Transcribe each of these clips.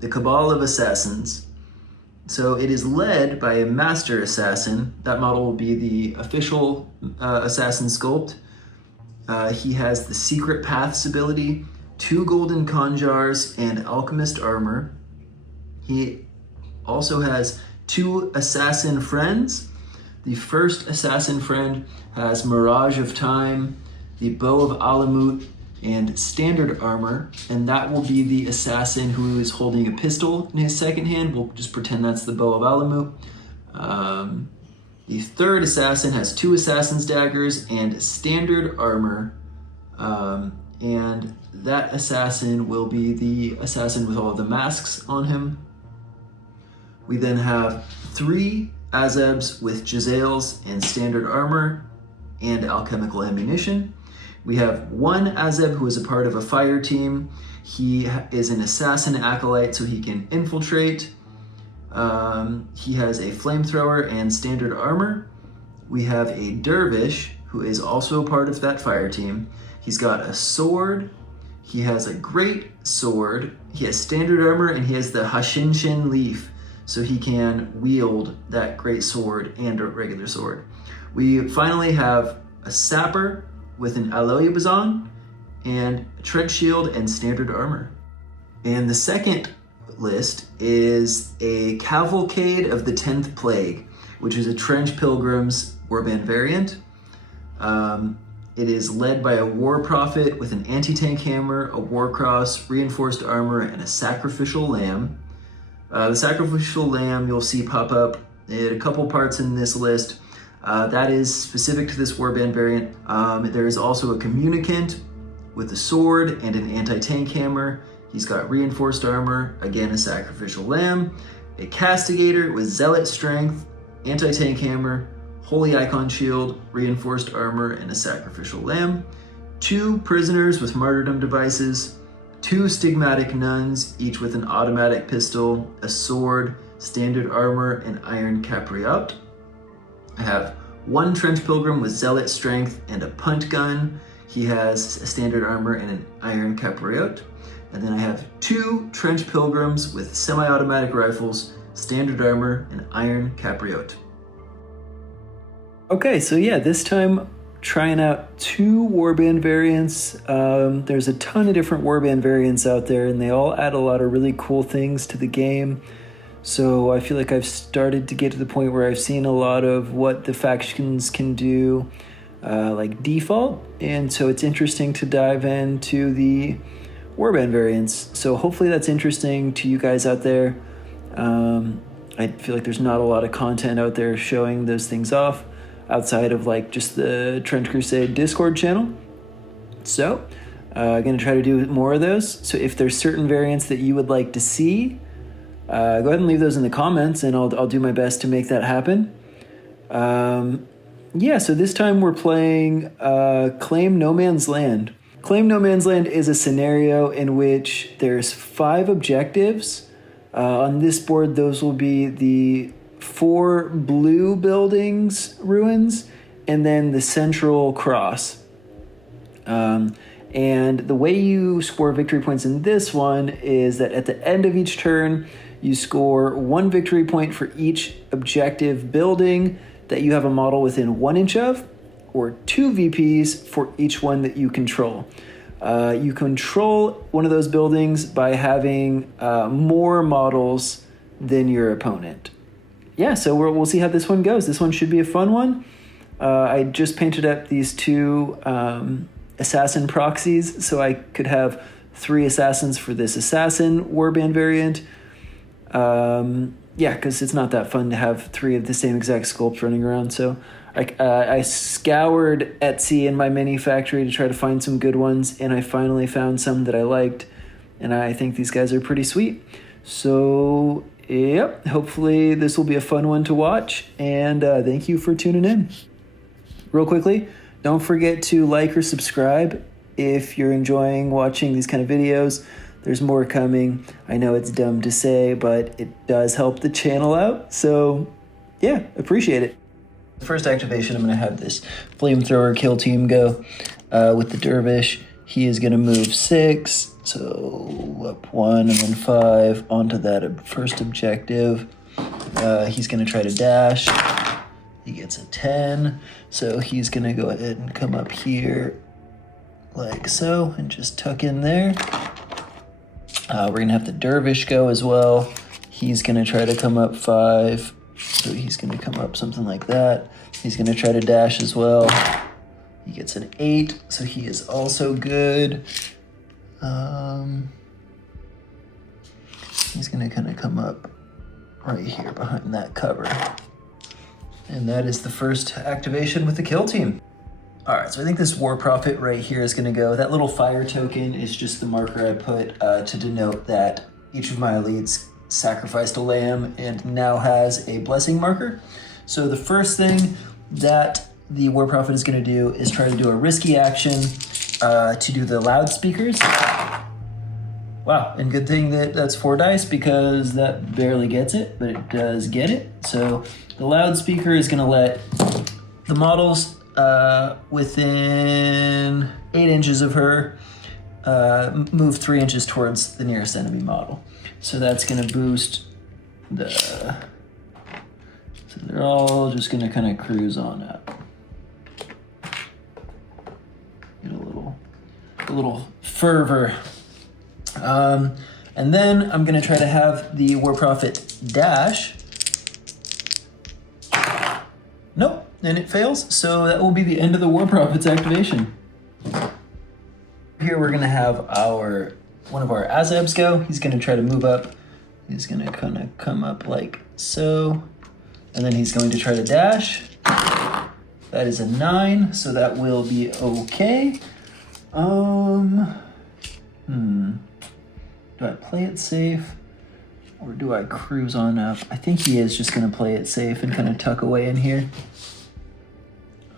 the Cabal of Assassins. So it is led by a Master Assassin. That model will be the official Assassin sculpt. He has the Secret Paths ability, 2 Golden Conjars, and Alchemist armor. He also has 2 Assassin friends. The first Assassin friend has Mirage of Time, the Bow of Alamut, and Standard armor, and that will be the assassin who is holding a pistol in his second hand. We'll just pretend that's the Bow of Alamut. The third assassin has 2 Assassin's daggers and Standard armor, and that assassin will be the assassin with all of the masks on him. We then have 3 Azebs with Jezzails and Standard armor and alchemical ammunition. We have 1 Azeb who is a part of a fire team. He is an assassin acolyte, so he can infiltrate. He has a flamethrower and Standard armor. We have a dervish who is also a part of that fire team. He's got a sword. He has a great sword. He has Standard armor, and he has the Hashinshin leaf, so he can wield that great sword and a regular sword. We finally have a sapper with an Aloe Bazan and a trench shield and Standard armor. And the second list is a Cavalcade of the 10th Plague, which is a Trench Pilgrims warband variant. It is led by a War Prophet with an anti-tank hammer, a War Cross, reinforced armor, and a Sacrificial Lamb. The Sacrificial Lamb you'll see pop up in a couple parts in this list. That is specific to this warband variant. There is also a Communicant with a sword and an anti-tank hammer. He's got reinforced armor, again a Sacrificial Lamb, a Castigator with Zealot Strength, anti-tank hammer, Holy Icon Shield, reinforced armor, and a Sacrificial Lamb, 2 Prisoners with Martyrdom devices, 2 Stigmatic Nuns, each with an automatic pistol, a sword, Standard armor, and Iron Capriote. I have 1 Trench Pilgrim with Zealot Strength and a punt gun. He has a Standard armor and an Iron Capriote. And then I have 2 Trench Pilgrims with semi-automatic rifles, Standard armor, and Iron Capriote. Okay, so yeah, this time trying out 2 warband variants. There's a ton of different warband variants out there, and they all add a lot of really cool things to the game. So I feel like I've started to get to the point where I've seen a lot of what the factions can do, like default. And so it's interesting to dive into the warband variants. So hopefully that's interesting to you guys out there. I feel like there's not a lot of content out there showing those things off outside of like just the Trench Crusade Discord channel. So I'm going to try to do more of those. So if there's certain variants that you would like to see, go ahead and leave those in the comments, and I'll do my best to make that happen. Yeah, so this time we're playing Claim No Man's Land. Claim No Man's Land is a scenario in which there's 5 objectives. On this board, those will be the 4 blue buildings ruins and then the central cross. And the way you score victory points in this one is that at the end of each turn, you score 1 victory point for each objective building that you have a model within 1 inch of, or 2 VPs for each one that you control. You control one of those buildings by having more models than your opponent. Yeah, so we'll see how this one goes. This one should be a fun one. I just painted up these 2 assassin proxies, so I could have 3 assassins for this assassin warband variant. Yeah, because it's not that fun to have 3 of the same exact sculpts running around. So I scoured Etsy and my mini factory to try to find some good ones, and I finally found some that I liked, and I think these guys are pretty sweet. So yep, hopefully this will be a fun one to watch, and thank you for tuning in. Real quickly, don't forget to like or subscribe if you're enjoying watching these kind of videos. There's more coming. I know it's dumb to say, but it does help the channel out. So yeah, appreciate it. First activation, I'm going to have this flamethrower kill team go with the dervish. He is going to move 6, So up 1 and then 5 onto that first objective. He's going to try to dash. He gets a 10. So he's going to go ahead and come up here like so and just tuck in there. We're going to have the dervish go as well. He's going to try to come up 5. So he's going to come up something like that. He's going to try to dash as well. He gets an 8, so he is also good. He's going to kind of come up right here behind that cover. And that is the first activation with the kill team. All right, so I think this War Prophet right here is going to go. That little fire token is just the marker I put to denote that each of my elites sacrificed a lamb and now has a blessing marker. So the first thing that the War Prophet is going to do is try to do a risky action to do the loudspeakers. Wow, and good thing that that's 4 dice because that barely gets it, but it does get it. So the loudspeaker is going to let the models within 8 inches of her move 3 inches towards the nearest enemy model. So that's going to boost the... So they're all just going to kind of cruise on up. Get a little fervor. And then I'm going to try to have the War Prophet dash. Nope, and it fails. So that will be the end of the War Prophet's activation. Here we're going to have one of our Azebs go. He's going to try to move up. He's going to kind of come up like so. And then he's going to try to dash. That is a 9, so that will be okay. Do I play it safe or do I cruise on up? I think he is just going to play it safe and kind of tuck away in here.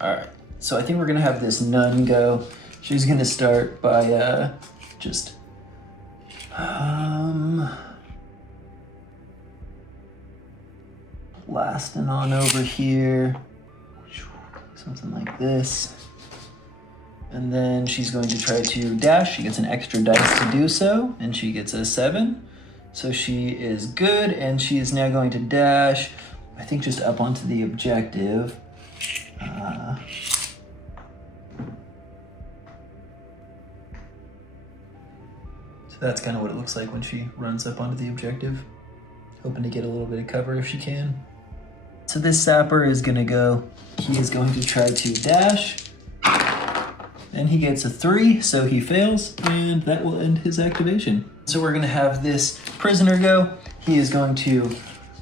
All right, so I think we're going to have this nun go. She's going to start by just blasting on over here, something like this. And then she's going to try to dash. She gets an extra dice to do so, and she gets a 7. So she is good, and she is now going to dash, I think just up onto the objective. So that's kind of what it looks like when she runs up onto the objective. Hoping to get a little bit of cover if she can. So this sapper is gonna go, he is going to try to dash. And he gets a 3, so he fails, and that will end his activation. So we're gonna have this prisoner go. He is going to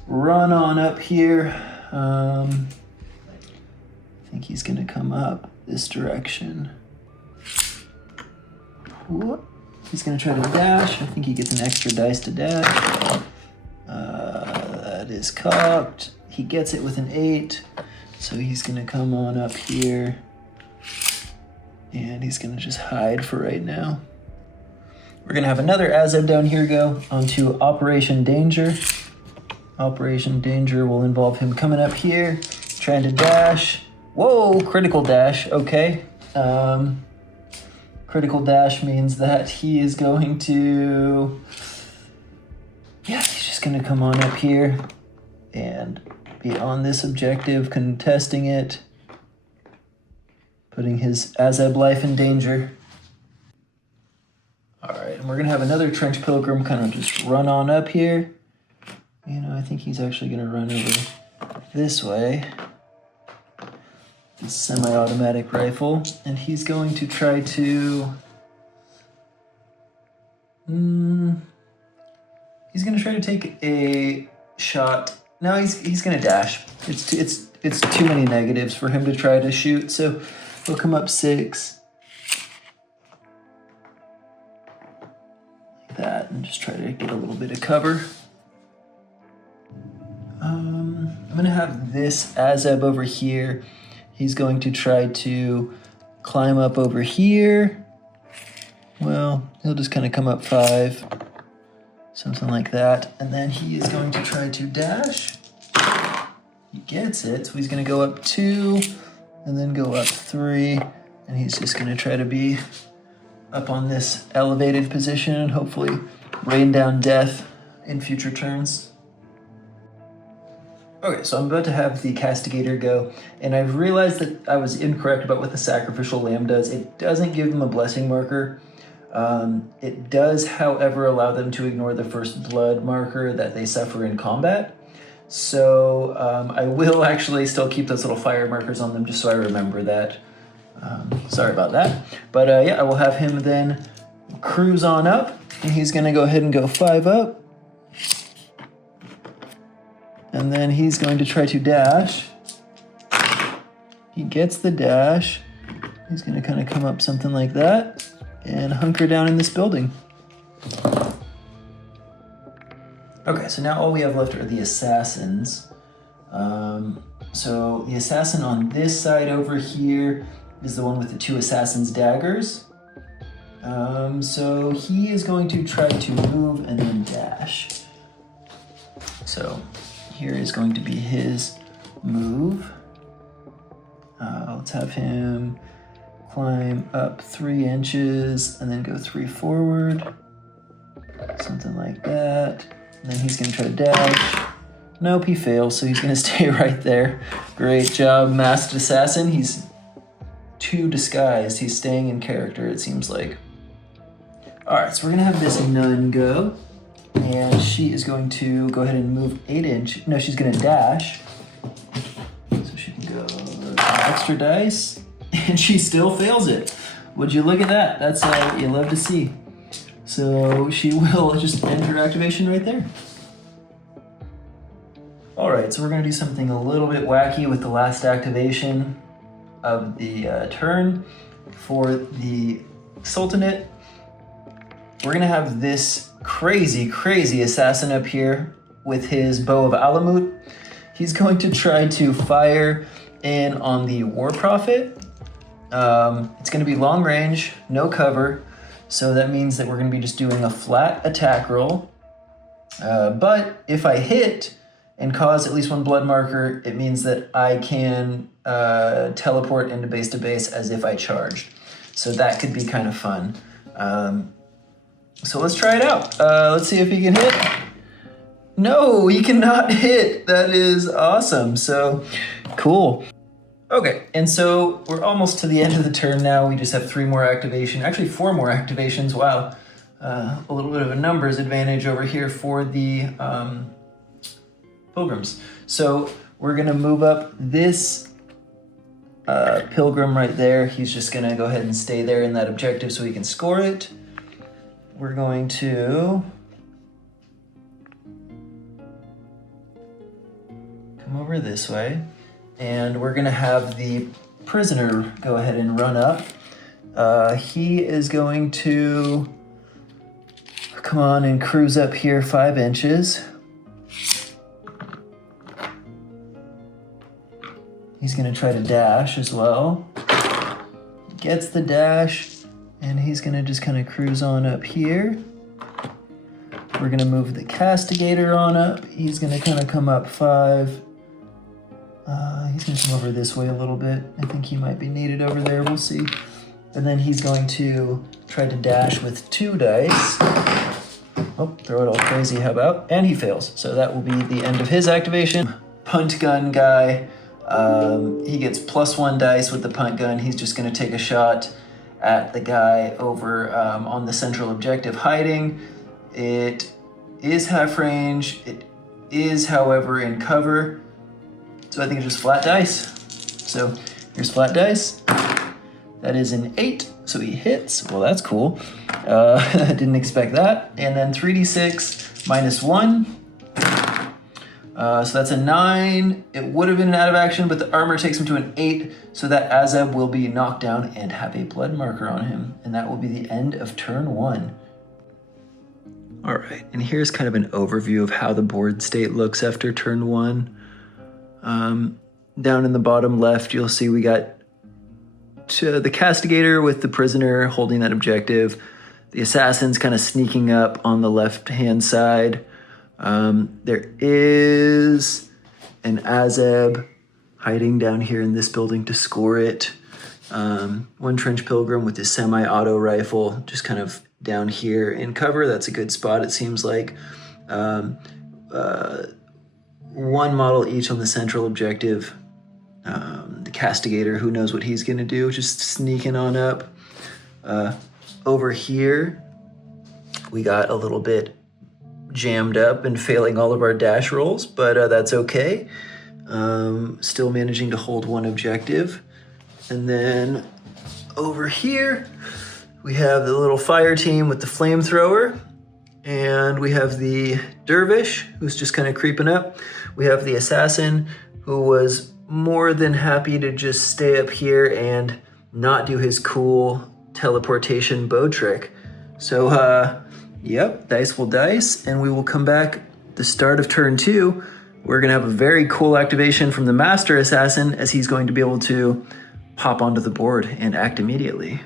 run on up here. I think he's gonna come up this direction. Whoop. He's gonna try to dash. I think he gets an extra dice to dash. That is cocked. He gets it with an 8, so he's gonna come on up here. And he's gonna just hide for right now. We're gonna have another Azeb down here go onto Operation Danger. Operation Danger will involve him coming up here, trying to dash. Whoa, critical dash, okay. Critical dash means that he is going to, he's just gonna come on up here and be on this objective, contesting it. Putting his Azeb life in danger. All right, and we're gonna have another Trench Pilgrim kind of just run on up here. I think he's actually gonna run over this way. This semi-automatic rifle, and he's going to try to... He's gonna try to take a shot. No, he's gonna dash. It's too many negatives for him to try to shoot, so he'll come up 6. Like that, and just try to get a little bit of cover. I'm gonna have this Azeb over here. He's going to try to climb up over here. Well, he'll just kind of come up 5. Something like that. And then he is going to try to dash. He gets it, so he's gonna go up 2. And then go up 3, and he's just gonna try to be up on this elevated position and hopefully rain down death in future turns. Okay, so I'm about to have the Castigator go, and I've realized that I was incorrect about what the Sacrificial Lamb does. It doesn't give them a blessing marker. It does, however, allow them to ignore the first blood marker that they suffer in combat. So I will actually still keep those little fire markers on them just so I remember that. Sorry about that. But yeah, I will have him then cruise on up, and he's going to go ahead and go 5 up. And then he's going to try to dash. He gets the dash. He's going to kind of come up something like that and hunker down in this building. Okay, so now all we have left are the assassins. So the assassin on this side over here is the one with the 2 assassin's daggers. So he is going to try to move and then dash. So here is going to be his move. Let's have him climb up 3 inches and then go 3 forward. Something like that. And then he's going to try to dash. Nope, he fails, so he's going to stay right there. Great job, Masked Assassin. He's too disguised. He's staying in character, it seems like. Alright, so we're going to have this nun go. And she is going to go ahead and move 8 inch. No, she's going to dash. So she can go extra dice. And she still fails it. Would you look at that? That's what you love to see. So she will just end her activation right there. Alright, so we're going to do something a little bit wacky with the last activation of the turn. For the Sultanate, we're going to have this crazy assassin up here with his Bow of Alamut. He's going to try to fire in on the War Prophet. It's going to be long range, no cover, so that means that we're going to be just doing a flat attack roll. But if I hit and cause at least 1 blood marker, it means that I can teleport into base to base as if I charged. So that could be kind of fun. So let's try it out. Let's see if he can hit. No, he cannot hit. That is awesome. So cool. Okay, and so we're almost to the end of the turn now. We just have 3 more activation. Actually, 4 more activations. Wow. A little bit of a numbers advantage over here for the pilgrims. So we're going to move up this pilgrim right there. He's just going to go ahead and stay there in that objective so he can score it. We're going to come over this way, and we're going to have the prisoner go ahead and run up. He is going to come on and cruise up here 5 inches. He's going to try to dash as well. Gets the dash. And he's going to just kind of cruise on up here. We're going to move the Castigator on up. He's going to kind of come up 5. He's going to come over this way a little bit. I think he might be needed over there. We'll see. And then he's going to try to dash with 2 dice. Oh, throw it all crazy. How about? And he fails. So that will be the end of his activation. Punt gun guy. He gets +1 dice with the punt gun. He's just going to take a shot at the guy over on the central objective hiding. It is half range. It is, however, in cover. So I think it's just flat dice. So here's flat dice. That is an 8, so he hits. Well, that's cool. I didn't expect that. And then 3d6 -1. So that's a 9. It would have been an out of action, but the armor takes him to an 8, so that Azeb will be knocked down and have a blood marker on him. And that will be the end of turn 1. All right, and here's kind of an overview of how the board state looks after turn 1. Down in the bottom left, you'll see we got the Castigator with the prisoner holding that objective. The assassin's kind of sneaking up on the left-hand side. There is an Azeb hiding down here in this building to score it. One trench pilgrim with his semi-auto rifle just kind of down here in cover. That's a good spot, it seems like. One model each on the central objective. The Castigator, who knows what he's going to do, just sneaking on up. Over here, we got a little bit jammed up and failing all of our dash rolls, but that's okay. Still managing to hold one objective. And then over here, we have the little fire team with the flamethrower. And we have the dervish, who's just kind of creeping up. We have the assassin, who was more than happy to just stay up here and not do his cool teleportation bow trick. So, yep, dice will dice, and we will come back the start of turn 2. We're gonna have a very cool activation from the master assassin, as he's going to be able to pop onto the board and act immediately.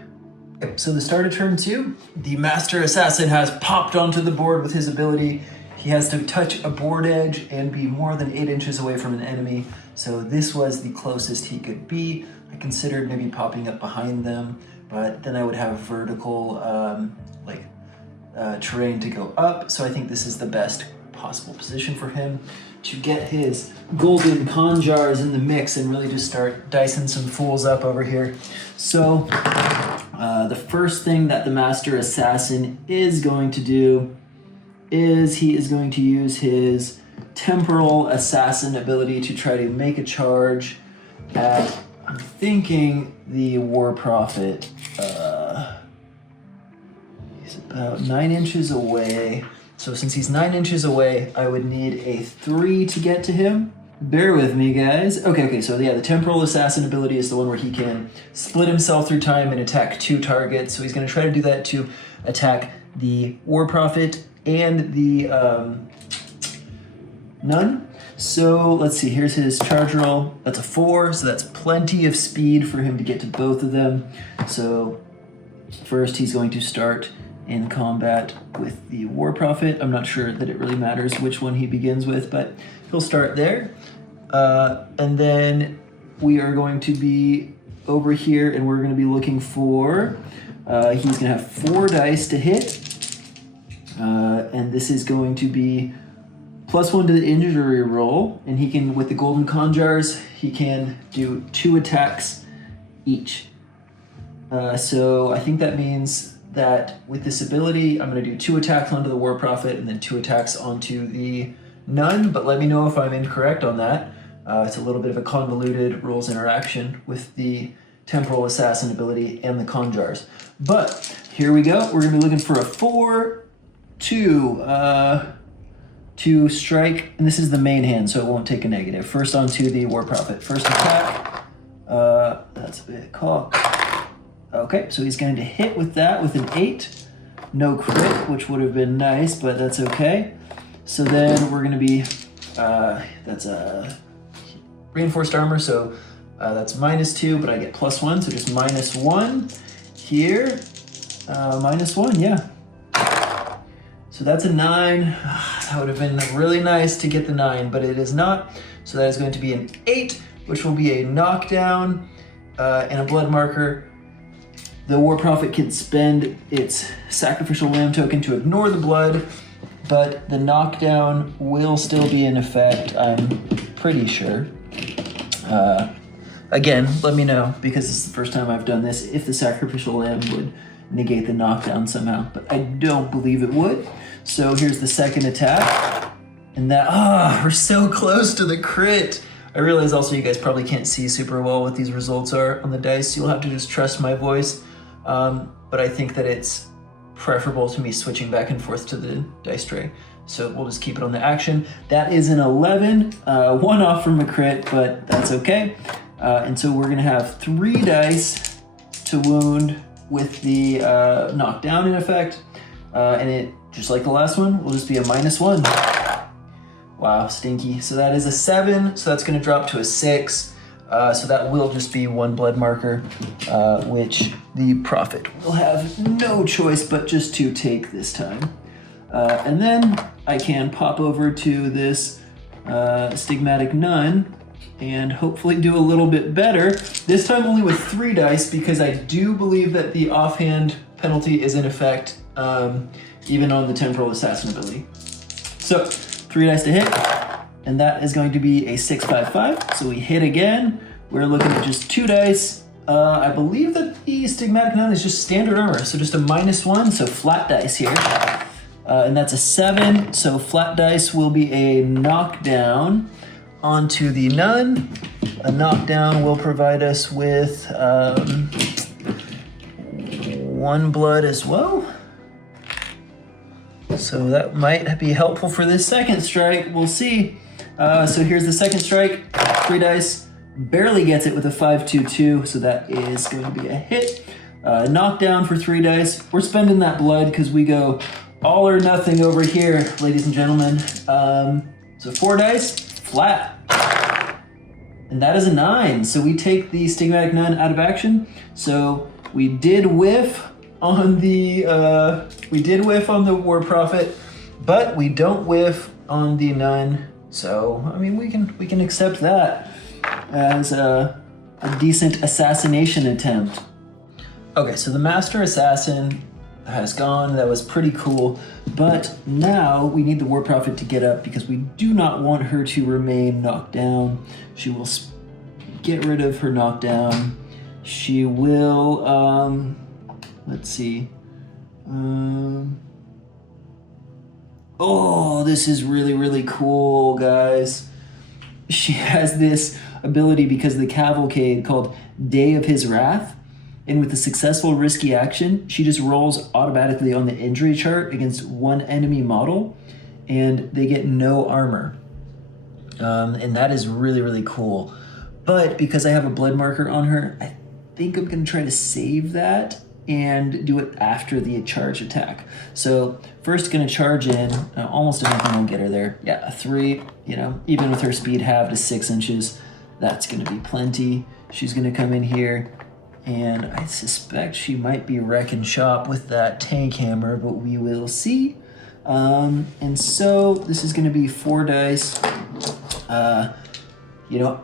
So the start of turn 2, the master assassin has popped onto the board with his ability. He has to touch a board edge and be more than 8 inches away from an enemy. So this was the closest he could be. I considered maybe popping up behind them, but then I would have vertical terrain to go up. So I think this is the best possible position for him to get his golden conjars in the mix and really just start dicing some fools up over here. So the first thing that the master assassin is going to do is he is going to use his temporal assassin ability to try to make a charge at, I'm thinking, the war prophet. He's about 9 inches away. So since he's 9 inches away, I would need a 3 to get to him. Bear with me, guys. Okay, so yeah, the temporal assassin ability is the one where he can split himself through time and attack 2 targets. So he's going to try to do that to attack the war prophet and the nun. So let's see, here's his charge roll. That's a 4, so that's plenty of speed for him to get to both of them. So first he's going to start in combat with the war prophet. I'm not sure that it really matters which one he begins with, but he'll start there. And then we are going to be over here and we're going to be looking for, he's going to have 4 dice to hit. And this is going to be +1 to the injury roll. And he can, with the golden conjars, he can do 2 attacks each. So I think that means that with this ability, I'm going to do 2 attacks onto the war prophet and then 2 attacks onto the nun, but let me know if I'm incorrect on that. It's a little bit of a convoluted rules interaction with the temporal assassin ability and the conjars. But here we go. We're going to be looking for a 4, 2 to strike, and this is the main hand, so it won't take a negative. First onto the war prophet. First attack. That's a bit cocked. Okay, so he's going to hit with that with an 8. No crit, which would have been nice, but that's okay. So then we're going to be, that's a reinforced armor, so that's -2, but I get +1, so just -1 here. -1, yeah. So that's a 9. That would have been really nice to get the 9, but it is not. So that is going to be an 8, which will be a knockdown and a blood marker. The war prophet can spend its sacrificial lamb token to ignore the blood, but the knockdown will still be in effect, I'm pretty sure. Again, let me know, because this is the first time I've done this, if the sacrificial lamb would negate the knockdown somehow, but I don't believe it would. So here's the second attack, and that, we're so close to the crit. I realize also you guys probably can't see super well what these results are on the dice. You'll have to just trust my voice. But I think that it's preferable to me switching back and forth to the dice tray. So we'll just keep it on the action. That is an 11, 1 off from a crit, but that's okay. And so we're gonna have 3 dice to wound with the knockdown in effect. And it, just like the last one, will just be a -1. Wow, stinky. So that is a 7, so that's gonna drop to a 6. So that will just be 1 blood marker, which the prophet will have no choice but just to take this time. And then I can pop over to this stigmatic nun and hopefully do a little bit better. This time only with 3 dice because I do believe that the offhand penalty is in effect even on the temporal assassin ability. So 3 dice to hit, and that is going to be a 6-5-5. So we hit again. We're looking at just 2 dice. I believe that the Stigmatic Nun is just standard armor, so just a -1, so flat dice here. And that's a 7, so flat dice will be a knockdown onto the Nun. A knockdown will provide us with 1 blood as well. So that might be helpful for this second strike. We'll see. So here's the second strike. 3 dice. Barely gets it with a 5-2-2, so that is going to be a hit. Knockdown for 3 dice. We're spending that blood because we go all or nothing over here, ladies and gentlemen. So 4 dice, flat. And that is a 9. So we take the Stigmatic Nun out of action. So we did whiff on the War Prophet, but we don't whiff on the Nun. So I mean, we can accept that as a decent assassination attempt. Okay, so the Master Assassin has gone. That was pretty cool. But now we need the War Prophet to get up because we do not want her to remain knocked down. She will get rid of her knockdown. She will, let's see. Oh, this is really, really cool, guys. She has this ability because of the Cavalcade called Day of His Wrath. And with a successful risky action, she just rolls automatically on the injury chart against 1 enemy model, and they get no armor. And that is really, really cool. But because I have a blood marker on her, I think I'm going to try to save that and do it after the charge attack. So first going to charge in. Almost everything will get her there. Yeah, a 3, even with her speed halved to 6 inches, that's going to be plenty. She's going to come in here, and I suspect she might be wrecking shop with that tank hammer, but we will see. And so this is going to be 4 dice.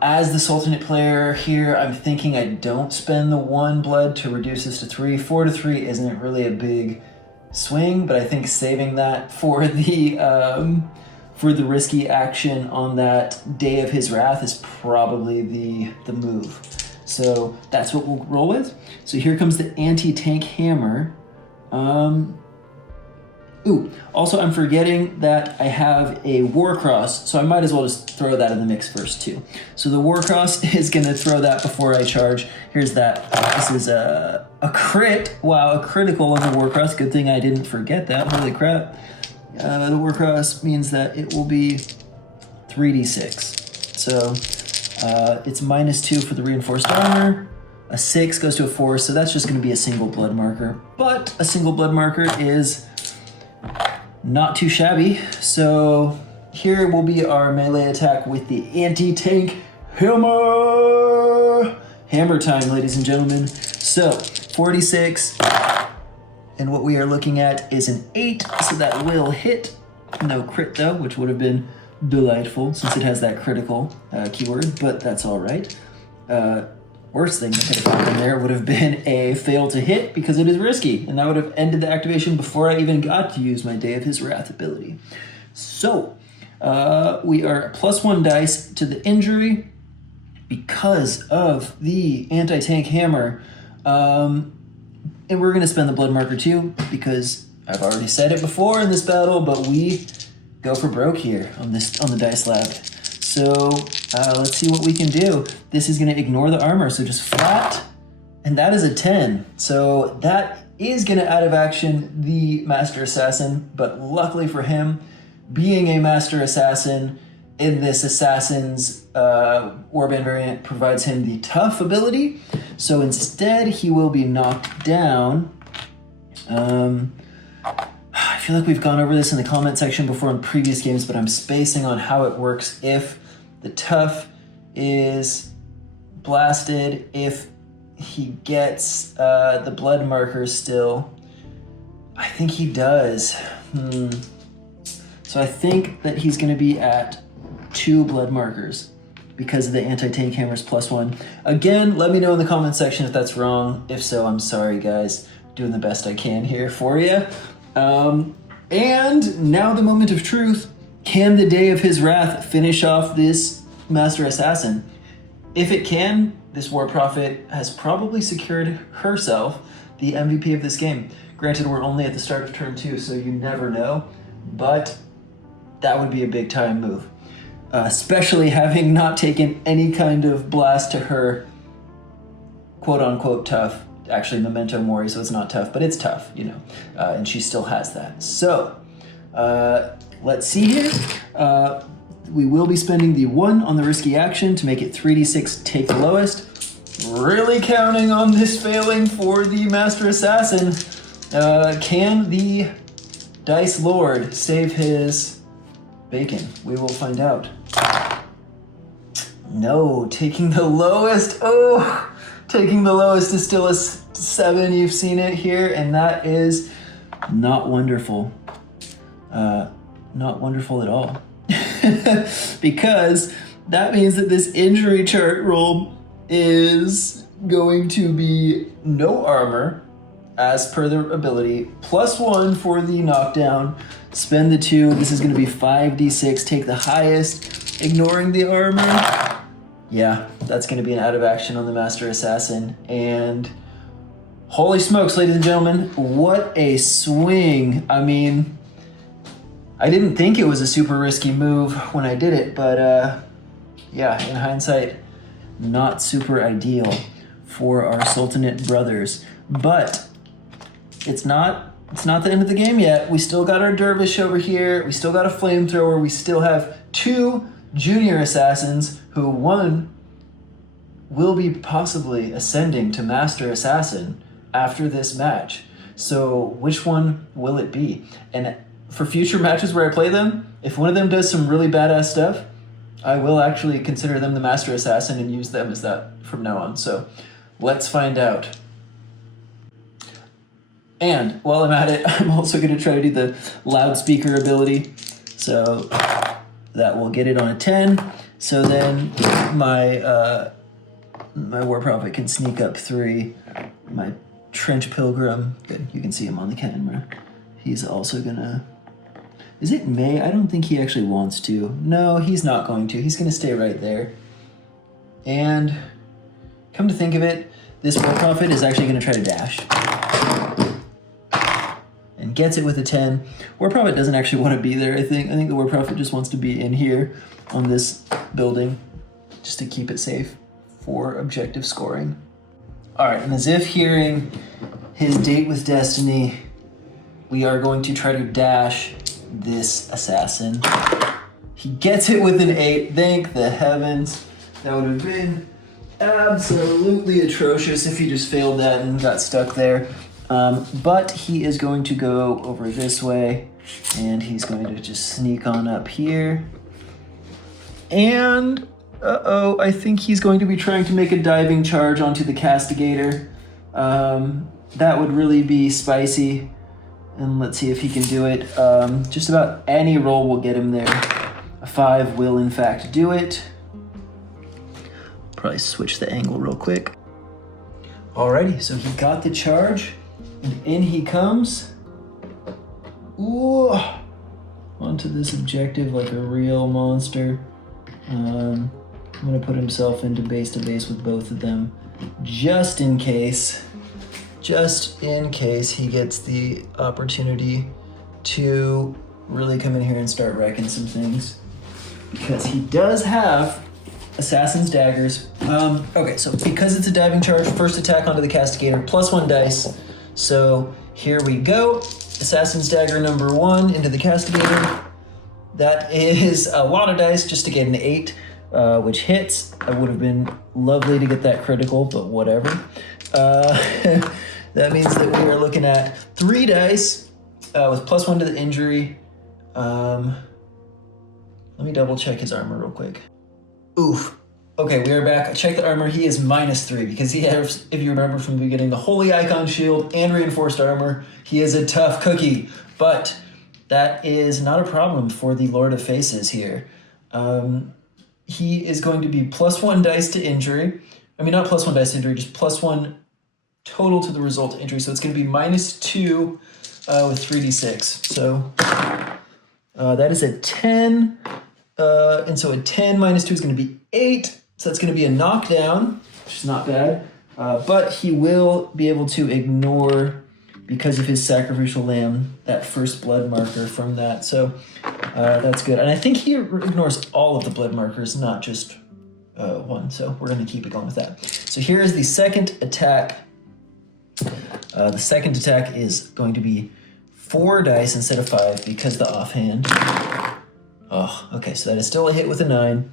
As the Sultanate player here, I'm thinking I don't spend the 1 blood to reduce this to 3. 4 to 3 isn't really a big swing, but I think saving that for the risky action on that Day of His Wrath is probably the move. So that's what we'll roll with. So here comes the anti-tank hammer. Also I'm forgetting that I have a War Cross, so I might as well just throw that in the mix first too. So the War Cross is gonna throw that before I charge. Here's that. This is a crit. Wow, a critical on the War Cross. Good thing I didn't forget that. Holy crap. The War Cross means that it will be 3d6. So it's -2 for the reinforced armor. A 6 goes to a 4, so that's just going to be a single blood marker. But a single blood marker is not too shabby. So here will be our melee attack with the anti-tank hammer. Hammer time, ladies and gentlemen. So 46, and what we are looking at is an 8, so that will hit. No crit though, which would have been delightful since it has that critical keyword, but that's all right. Worst thing that could have happened there would have been a fail to hit because it is risky, and that would have ended the activation before I even got to use my Day of His Wrath ability. So we are +1 dice to the injury because of the anti-tank hammer, and we're going to spend the blood marker too because I've already said it before in this battle, but we go for broke here on the dice lab. So let's see what we can do. This is going to ignore the armor, so just flat, and that is a 10. So that is going to out of action the Master Assassin, but luckily for him, being a Master Assassin in this Assassin's warband variant provides him the tough ability. So instead, he will be knocked down. I feel like we've gone over this in the comment section before in previous games, but I'm spacing on how it works if the tough is blasted, if he gets the blood marker still. I think he does. So I think that he's going to be at 2 blood markers because of the anti-tank hammers +1. Again, let me know in the comment section if that's wrong. If so, I'm sorry, guys. Doing the best I can here for you. And now the moment of truth. Can the Day of His Wrath finish off this Master Assassin? If it can, this War Prophet has probably secured herself the MVP of this game. Granted, we're only at the start of turn 2, so you never know, but that would be a big time move. Especially having not taken any kind of blast to her quote-unquote tough. Actually, Memento Mori, so it's not tough, but it's tough, you know, and she still has that. So, let's see here. We will be spending the 1 on the risky action to make it 3d6, take the lowest. Really counting on this failing for the Master Assassin. Can the Dice Lord save his bacon? We will find out. No, taking the lowest. Oh, taking the lowest is still a 7. You've seen it here, and that is not wonderful. Not wonderful at all. Because that means that this injury chart roll is going to be no armor as per the ability, +1 for the knockdown, spend the 2, this is going to be 5d6, take the highest, ignoring the armor. Yeah, that's going to be an out of action on the Master Assassin, and holy smokes, ladies and gentlemen, what a swing. I mean, I didn't think it was a super risky move when I did it, but yeah, in hindsight, not super ideal for our Sultanate brothers. But it's not the end of the game yet. We still got our dervish over here. We still got a flamethrower. We still have 2 junior assassins who, one will be possibly ascending to Master Assassin after this match. So which one will it be? And for future matches where I play them, if one of them does some really badass stuff, I will actually consider them the Master Assassin and use them as that from now on. So let's find out. And while I'm at it, I'm also going to try to do the loudspeaker ability. So that will get it on a 10. So then my War Prophet can sneak up 3. My Trench Pilgrim, good, you can see him on the camera. He's also going to... Is it May? I don't think he actually wants to. No, he's not going to. He's going to stay right there. And come to think of it, this War Prophet is actually going to try to dash. And gets it with a 10. War Prophet doesn't actually want to be there, I think. I think the War Prophet just wants to be in here on this building just to keep it safe for objective scoring. All right, and as if hearing his date with destiny, we are going to try to dash this assassin. He gets it with an 8. Thank the heavens. That would have been absolutely atrocious if he just failed that and got stuck there. But he is going to go over this way, and he's going to just sneak on up here. And, I think he's going to be trying to make a diving charge onto the Castigator. That would really be spicy. And let's see if he can do it. Just about any roll will get him there. A 5 will, in fact, do it. Probably switch the angle real quick. Alrighty, so he got the charge. And in he comes. Ooh, onto this objective like a real monster. I'm going to put himself into base-to-base with both of them. Just in case he gets the opportunity to really come in here and start wrecking some things. Because he does have Assassin's Daggers. Okay, so because it's a diving charge, first attack onto the Castigator, +1 dice. So here we go. Assassin's Dagger number 1 into the Castigator. That is a lot of dice just to get an 8, which hits. It would have been lovely to get that critical, but whatever. That means that we are looking at 3 dice with +1 to the injury. Let me double check his armor real quick. Oof. Okay, we are back. I checked the armor. He is -3 because he has, if you remember from the beginning, the Holy Icon Shield and reinforced armor. He is a tough cookie, but that is not a problem for the Lord of Faces here. he is going to be +1 dice to injury. I mean, not +1 dice to injury, just +1 total to the result of injury. So it's going to be -2 with 3d6. So that is a 10. And so a 10 minus 2 is going to be 8. So that's going to be a knockdown, which is not bad. But he will be able to ignore, because of his sacrificial lamb, that first blood marker from that. So that's good. And I think he ignores all of the blood markers, not just one. So we're going to keep it going with that. So here is the second attack. The second attack is going to be 4 dice instead of 5 because the offhand. Oh, okay, so that is still a hit with a 9.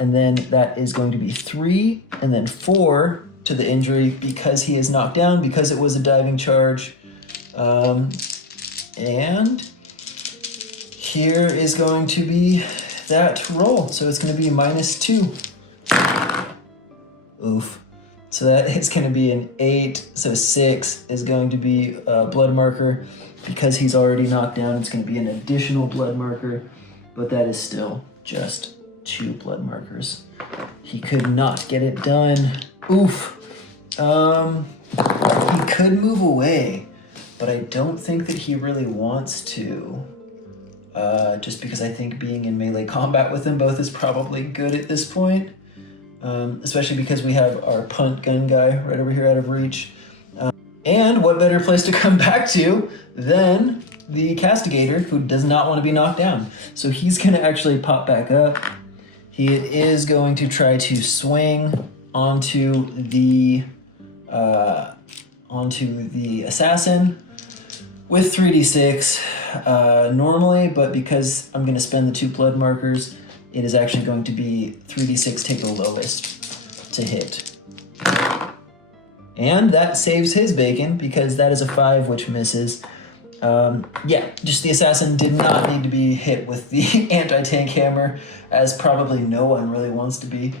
And then that is going to be 3 and then 4 to the injury because he is knocked down, because it was a diving charge. And here is going to be that roll. So it's going to be -2. Oof. So that is going to be an 8. So 6 is going to be a blood marker. Because he's already knocked down, it's going to be an additional blood marker. But that is still just 2 blood markers. He could not get it done. Oof. He could move away, but I don't think that he really wants to. Just because I think being in melee combat with them both is probably good at this point. Especially because we have our punt gun guy right over here out of reach. And what better place to come back to than the castigator, who does not want to be knocked down. So he's going to actually pop back up. He is going to try to swing onto the assassin with 3d6 normally, but because I'm going to spend the 2 blood markers, it is actually going to be 3d6 take the lowest to hit. And that saves his bacon because that is a 5, which misses. Yeah, just the assassin did not need to be hit with the anti-tank hammer, as probably no one really wants to be.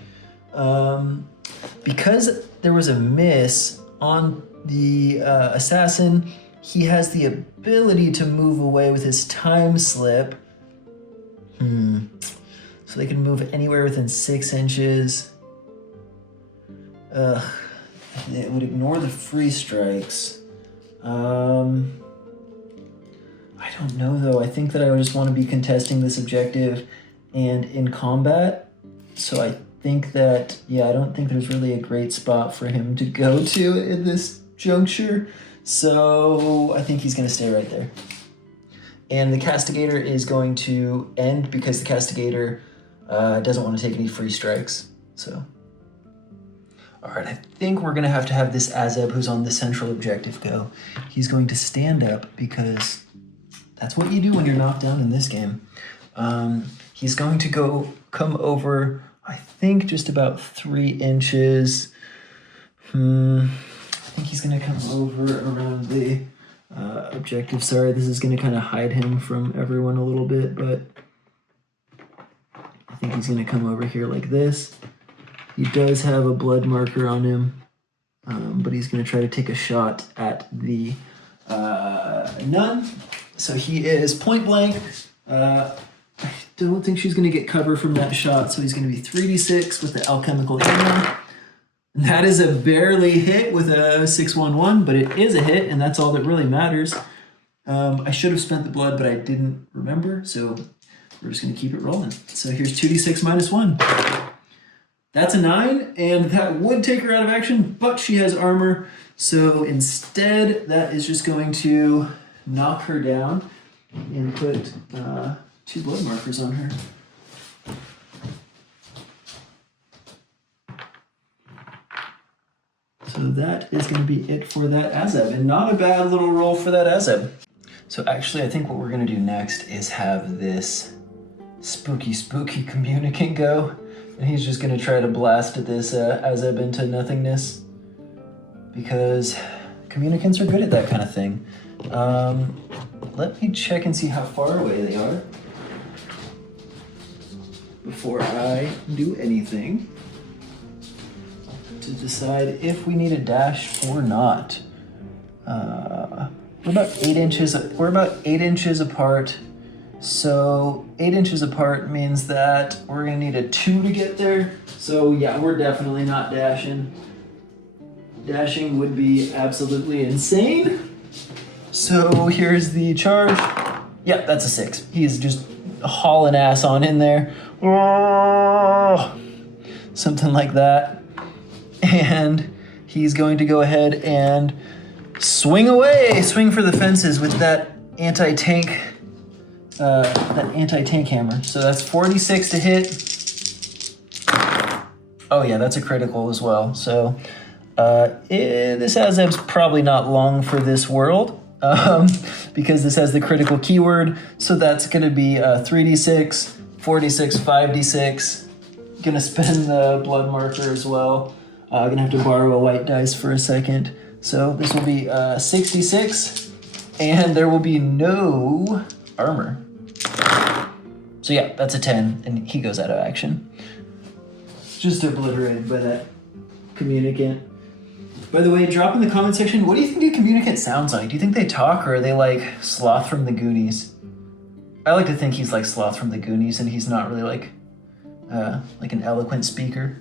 Because there was a miss on the assassin, he has the ability to move away with his time slip. So they can move anywhere within 6 inches. It would ignore the free strikes. I don't know though. I think that I would just want to be contesting this objective and in combat. So I think that, yeah, I don't think there's really a great spot for him to go to in this juncture. So I think he's going to stay right there. And the castigator is going to end because the castigator doesn't want to take any free strikes. So, all right, I think we're going to have this Azeb, who's on the central objective, go. He's going to stand up because that's what you do when you're knocked down in this game. He's going to come over, I think, just about 3 inches. I think he's going to come over around the objective. Sorry, this is going to kind of hide him from everyone a little bit, but I think he's going to come over here like this. He does have a blood marker on him, but he's going to try to take a shot at the nun. So he is point blank. I don't think she's going to get cover from that shot, so he's going to be 3d6 with the alchemical hammer. That is a barely hit with a 611, but it is a hit, and that's all that really matters. I should have spent the blood, but I didn't remember, so we're just going to keep it rolling. So here's 2d6 minus 1. That's a 9, and that would take her out of action, but she has armor, so instead that is just going to knock her down and put 2 blood markers on her. So that is going to be it for that Azeb, and not a bad little roll for that Azeb. So actually, I think what we're going to do next is have this spooky communicant go, and he's just going to try to blast this Azeb into nothingness, because communicants are good at that kind of thing. Let me check and see how far away they are before I do anything to decide if we need a dash or not. We're about 8 inches. We're about 8 inches apart, So 8 inches apart means that we're gonna need a 2 to get there. So yeah, we're definitely not dashing. Dashing would be absolutely insane. So here's the charge. Yep, that's a 6. He's just hauling ass on in there. Oh, something like that. And he's going to go ahead and swing away, swing for the fences with that anti-tank hammer. So that's 46 to hit. Oh yeah, that's a critical as well. So this Azeb's probably not long for this world because this has the critical keyword. So that's gonna be 3d6, 4d6, 5d6. Gonna spend the blood marker as well. Gonna have to borrow a white dice for a second. So this will be 66, and there will be no armor. So yeah, that's a 10, and he goes out of action. Just obliterated by that communicant. By the way, drop in the comment section, what do you think the communicant sounds like? Do you think they talk, or are they like Sloth from the Goonies? I like to think he's like Sloth from the Goonies, and he's not really like an eloquent speaker.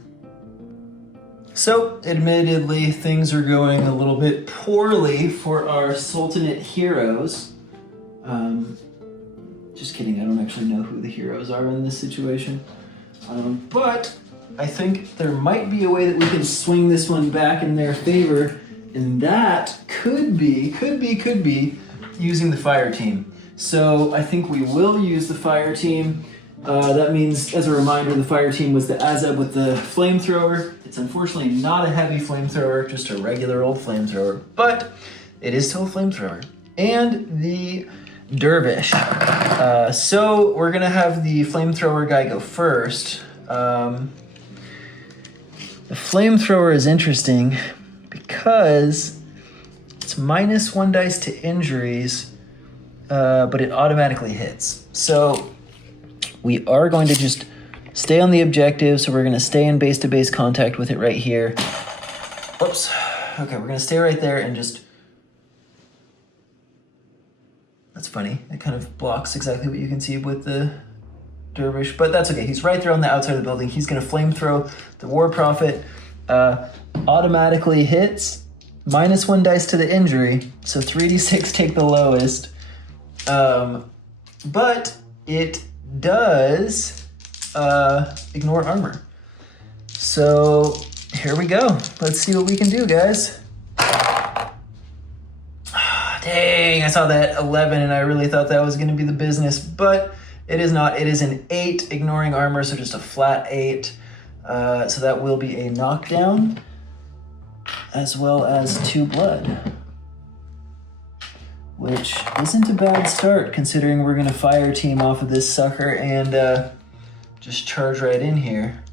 So, admittedly, things are going a little bit poorly for our Sultanate heroes. Just kidding, I don't actually know who the heroes are in this situation. But I think there might be a way that we can swing this one back in their favor, and that could be using the fire team. So I think we will use the fire team. That means, as a reminder, the fire team was the Azeb with the flamethrower. It's unfortunately not a heavy flamethrower, just a regular old flamethrower, but it is still a flamethrower. And the dervish. So we're gonna have the flamethrower guy go first. The flamethrower is interesting because it's -1 dice to injuries, but it automatically hits. So we are going to just stay on the objective, so we're going to stay in base-to-base contact with it right here. Oops. Okay, we're going to stay right there and just... That's funny. It kind of blocks exactly what you can see with the dervish, but that's okay. He's right there on the outside of the building. He's going to flame throw the war prophet. Automatically hits. -1 dice to the injury, so 3d6 take the lowest. But it does ignore armor. So here we go. Let's see what we can do, guys. Dang, I saw that 11 and I really thought that was going to be the business, but it is not. It is an 8 ignoring armor, so just a flat 8. So that will be a knockdown as well as 2 blood, which isn't a bad start considering we're going to fire team off of this sucker and just charge right in here.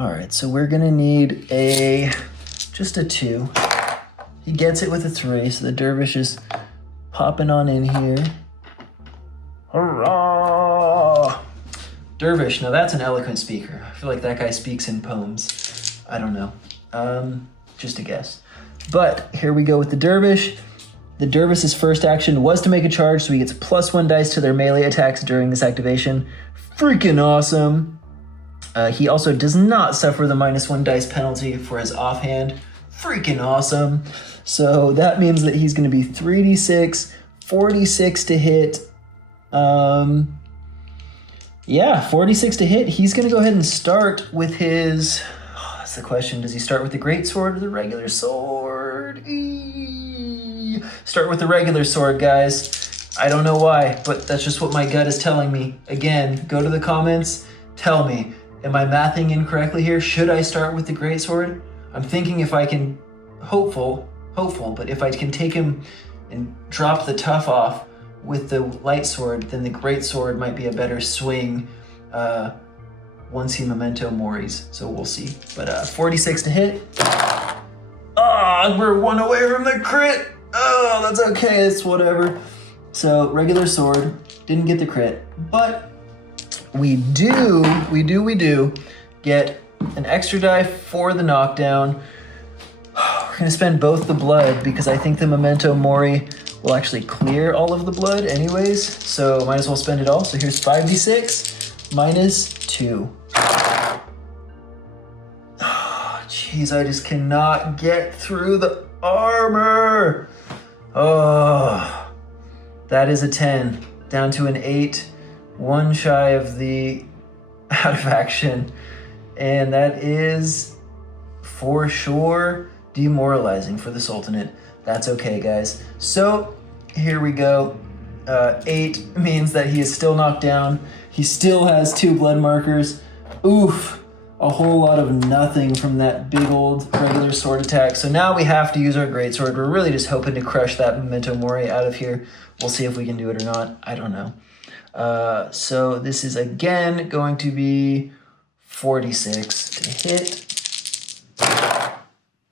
All right, so we're gonna need just a 2. He gets it with a 3, so the dervish is popping on in here. Hurrah! Dervish, now that's an eloquent speaker. I feel like that guy speaks in poems. I don't know, just a guess. But here we go with the dervish. The dervish's first action was to make a charge, so he gets +1 dice to their melee attacks during this activation. Freaking awesome. He also does not suffer the -1 dice penalty for his offhand. Freaking awesome. So that means that he's going to be 3d6, 46 to hit. Yeah, 46 to hit. He's going to go ahead and start with his... that's the question. Does he start with the great sword or the regular sword? Start with the regular sword, guys. I don't know why, but that's just what my gut is telling me. Again, go to the comments. Tell me. Am I mathing incorrectly here? Should I start with the greatsword? I'm thinking if I can, hopeful, but if I can take him and drop the tough off with the light sword, then the greatsword might be a better swing once he memento moris. So we'll see. But 46 to hit. Oh, we're 1 away from the crit. Oh, that's okay, it's whatever. So regular sword, didn't get the crit, but we do get an extra die for the knockdown. We're gonna spend both the blood because I think the Memento Mori will actually clear all of the blood anyways. So might as well spend it all. So here's 5d6 minus 2. Oh, jeez, I just cannot get through the armor. Oh, that is a 10, down to an 8, 1 shy of the out of action. And that is for sure demoralizing for the Sultanate. That's okay, guys. So here we go. 8 means that he is still knocked down. He still has 2 blood markers. Oof, a whole lot of nothing from that big old regular sword attack. So now we have to use our greatsword. We're really just hoping to crush that Memento Mori out of here. We'll see if we can do it or not. I don't know. So this is again going to be 46 to hit.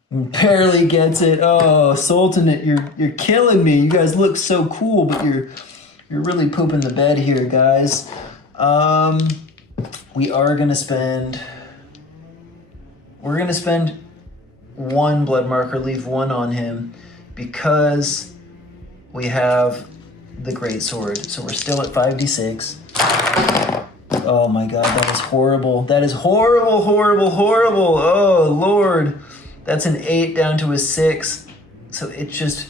Barely gets it. Oh, Sultanate, you're killing me. You guys look so cool, but you're really pooping the bed here, guys. We're gonna spend 1 blood marker, leave 1 on him, because we have the greatsword. So we're still at 5d6. Oh my god, that is horrible. That is horrible, horrible, horrible. Oh Lord. That's an 8 down to a 6. So it just,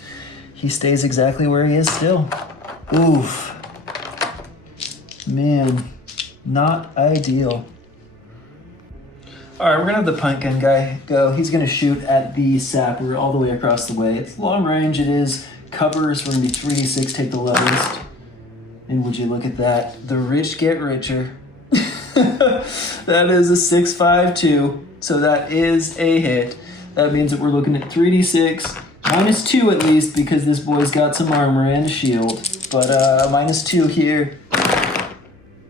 he stays exactly where he is still. Oof. Man, not ideal. All right, we're gonna have the punt gun guy go. He's gonna shoot at the sapper all the way across the way. It's long range, it is. Cover, so we're gonna be 3d6, take the lowest. And would you look at that? The rich get richer. That is a 6-5-2. So that is a hit. That means that we're looking at 3d6, minus 2 at least, because this boy's got some armor and a shield. But minus 2 here.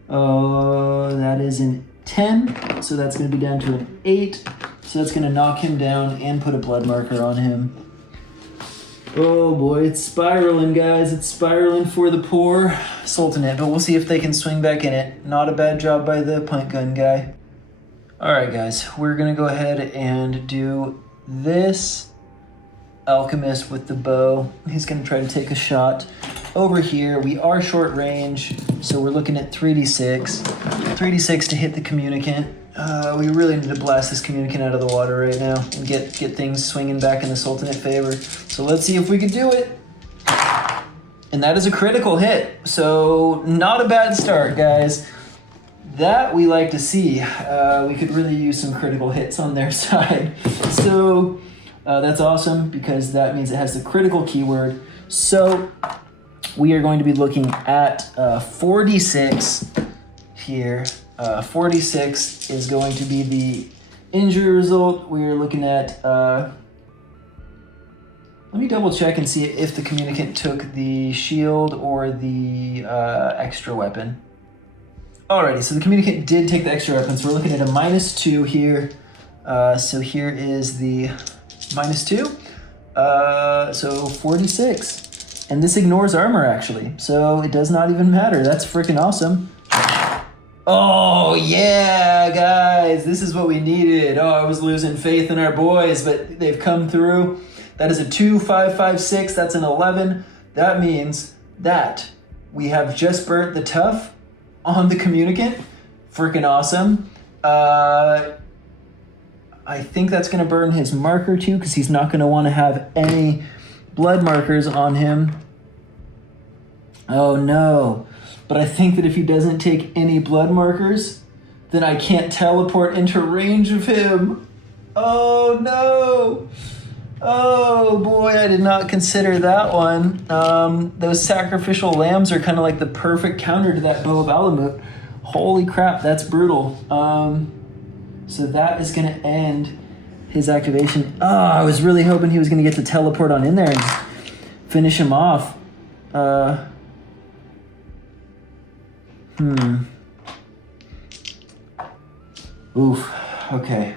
Oh, that is an 10, so that's going to be down to an 8. So that's going to knock him down and put a blood marker on him. Oh boy, it's spiraling, guys. It's spiraling for the poor Sultanate, but we'll see if they can swing back in it. Not a bad job by the punt gun guy. All right, guys, we're going to go ahead and do this alchemist with the bow. He's going to try to take a shot over here. We are short range, so we're looking at 3d6. 3d6 to hit the communicant. We really need to blast this communicant out of the water right now and get things swinging back in the Sultanate favor. So let's see if we can do it. And that is a critical hit. So not a bad start, guys. That we like to see. We could really use some critical hits on their side. So that's awesome because that means it has the critical keyword. So we are going to be looking at 4d6 here. 4d6 is going to be the injury result. We are looking at, let me double check and see if the communicant took the shield or the extra weapon. Alrighty, so the communicant did take the extra weapon, so we're looking at a minus 2 here. So here is the minus 2. So 46. And this ignores armor, actually. So it does not even matter. That's freaking awesome. Oh, yeah, guys. This is what we needed. Oh, I was losing faith in our boys, but they've come through. That is a 2, 5, 5, 6. That's an 11. That means that we have just burnt the tough on the communicant. Freaking awesome. I think that's going to burn his marker too, because he's not going to want to have any blood markers on him. Oh no. But I think that if he doesn't take any blood markers, then I can't teleport into range of him. Oh no. Oh boy, I did not consider that one. Those sacrificial lambs are kind of like the perfect counter to that bow of Alamut. Holy crap, that's brutal. So that is going to end his activation. Oh, I was really hoping he was going to get the teleport on in there and finish him off. Oof, okay.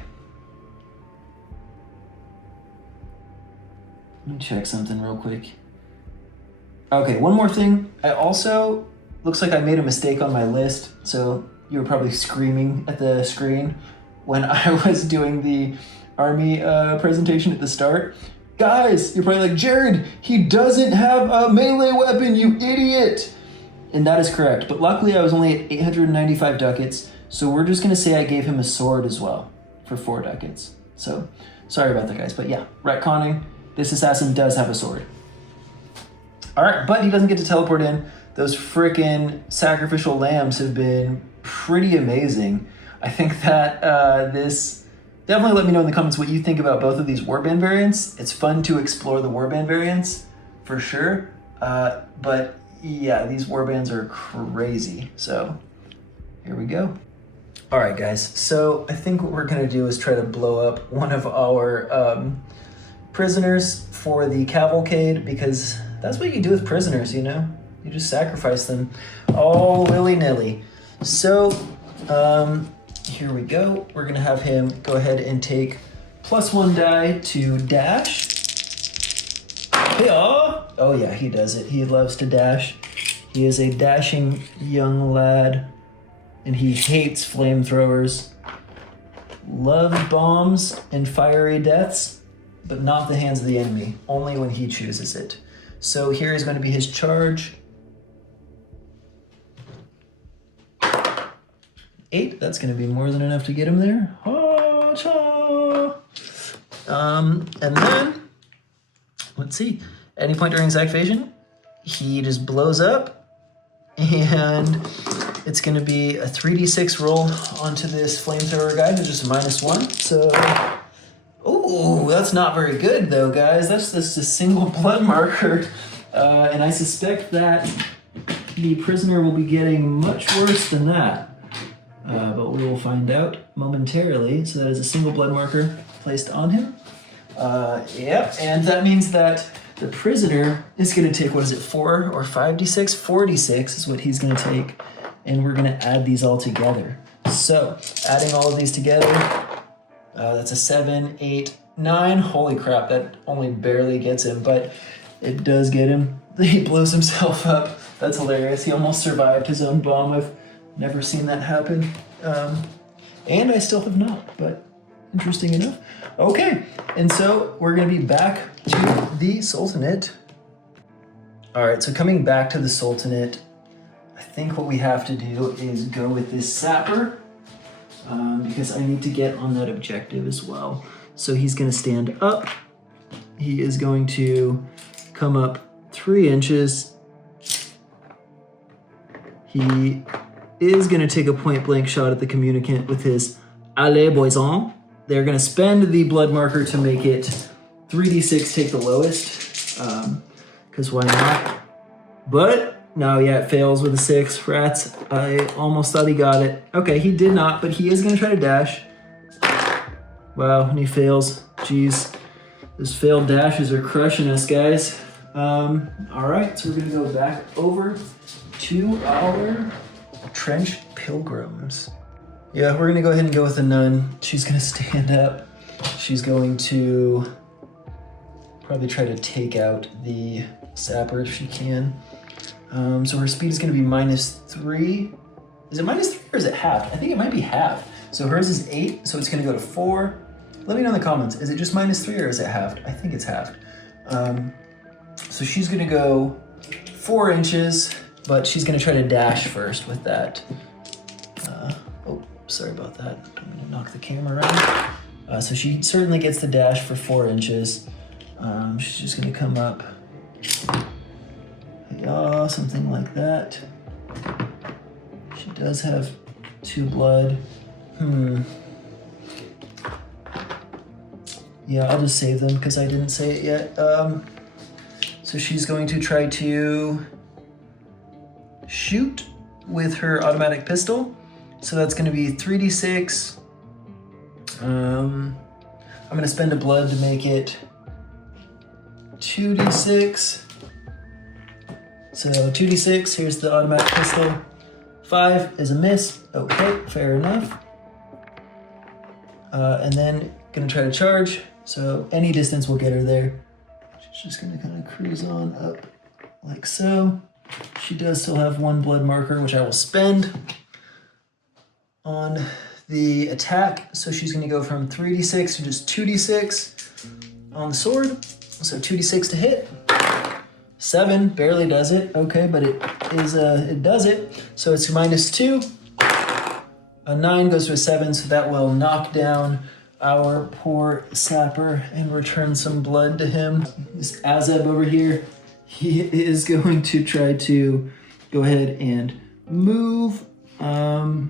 Let me check something real quick. Okay, one more thing. I also, looks like I made a mistake on my list, so you were probably screaming at the screen when I was doing the army presentation at the start. Guys, you're probably like, Jared, he doesn't have a melee weapon, you idiot. And that is correct. But luckily I was only at 895 ducats. So we're just going to say I gave him a sword as well for 4 ducats. So sorry about that, guys. But yeah, retconning, this assassin does have a sword. All right, but he doesn't get to teleport in. Those frickin' sacrificial lambs have been pretty amazing. I think that this... Definitely let me know in the comments what you think about both of these warband variants. It's fun to explore the warband variants, for sure. But yeah, these warbands are crazy. So here we go. All right, guys. So I think what we're gonna do is try to blow up one of our prisoners for the cavalcade, because that's what you do with prisoners, you know? You just sacrifice them all willy-nilly. So, here we go. We're gonna have him go ahead and take +1 die to dash. Oh yeah, he does it. He loves to dash. He is a dashing young lad, and he hates flamethrowers. Loves bombs and fiery deaths, but not the hands of the enemy, only when he chooses it. So here is going to be his charge. 8, that's going to be more than enough to get him there. And then, let's see. At any point during his activation, he just blows up, and it's going to be a 3d6 roll onto this flamethrower guy, who's just a -1. So, oh, that's not very good though, guys. That's just a single blood marker, and I suspect that the prisoner will be getting much worse than that. But we will find out momentarily. So that is a single blood marker placed on him. Yep, and that means that the prisoner is going to take, what is it, 4 or 5d6? 4d6 is what he's going to take, and we're going to add these all together. So, adding all of these together, that's a 7, 8, 9. Holy crap, that only barely gets him, but it does get him. He blows himself up. That's hilarious. He almost survived his own bomb. I've never seen that happen. And I still have not, but interesting enough. Okay, and so we're gonna be back to the Sultanate. All right, so coming back to the Sultanate, I think what we have to do is go with this sapper, because I need to get on that objective as well. So he's gonna stand up. He is going to come up 3 inches. He is going to take a point-blank shot at the communicant with his Allez Boison. They're going to spend the blood marker to make it 3d6, take the lowest, because why not? But, no, yeah, it fails with a 6. Rats, I almost thought he got it. Okay, he did not, but he is going to try to dash. Wow, and he fails. Jeez, those failed dashes are crushing us, guys. All right, so we're going to go back over to our trench pilgrims. Yeah, we're gonna go ahead and go with the nun. She's gonna stand up. She's going to probably try to take out the sapper if she can. So her speed is gonna be -3. Is it -3 or is it half? I think it might be half. So hers is 8, so it's gonna go to 4. Let me know in the comments, is it just -3 or is it halved? I think it's halved. So she's gonna go 4 inches, but she's gonna try to dash first with that. Oh, sorry about that. I'm gonna knock the camera around. So she certainly gets the dash for 4 inches. She's just gonna come up, yeah, something like that. She does have 2 blood. Yeah, I'll just save them because I didn't say it yet. So she's going to try to shoot with her automatic pistol. So that's going to be 3d6. I'm going to spend a blood to make it 2d6. So 2d6, here's the automatic pistol. 5 is a miss. Okay, fair enough. And then going to try to charge. So any distance will get her there. She's just going to kind of cruise on up like so. She does still have 1 blood marker, which I will spend on the attack. So she's going to go from 3d6 to just 2d6 on the sword. So 2d6 to hit. 7 barely does it. Okay, but it does it. So it's -2. A 9 goes to a 7, so that will knock down our poor sapper and return some blood to him. This Azeb over here, he is going to try to go ahead and move. We'll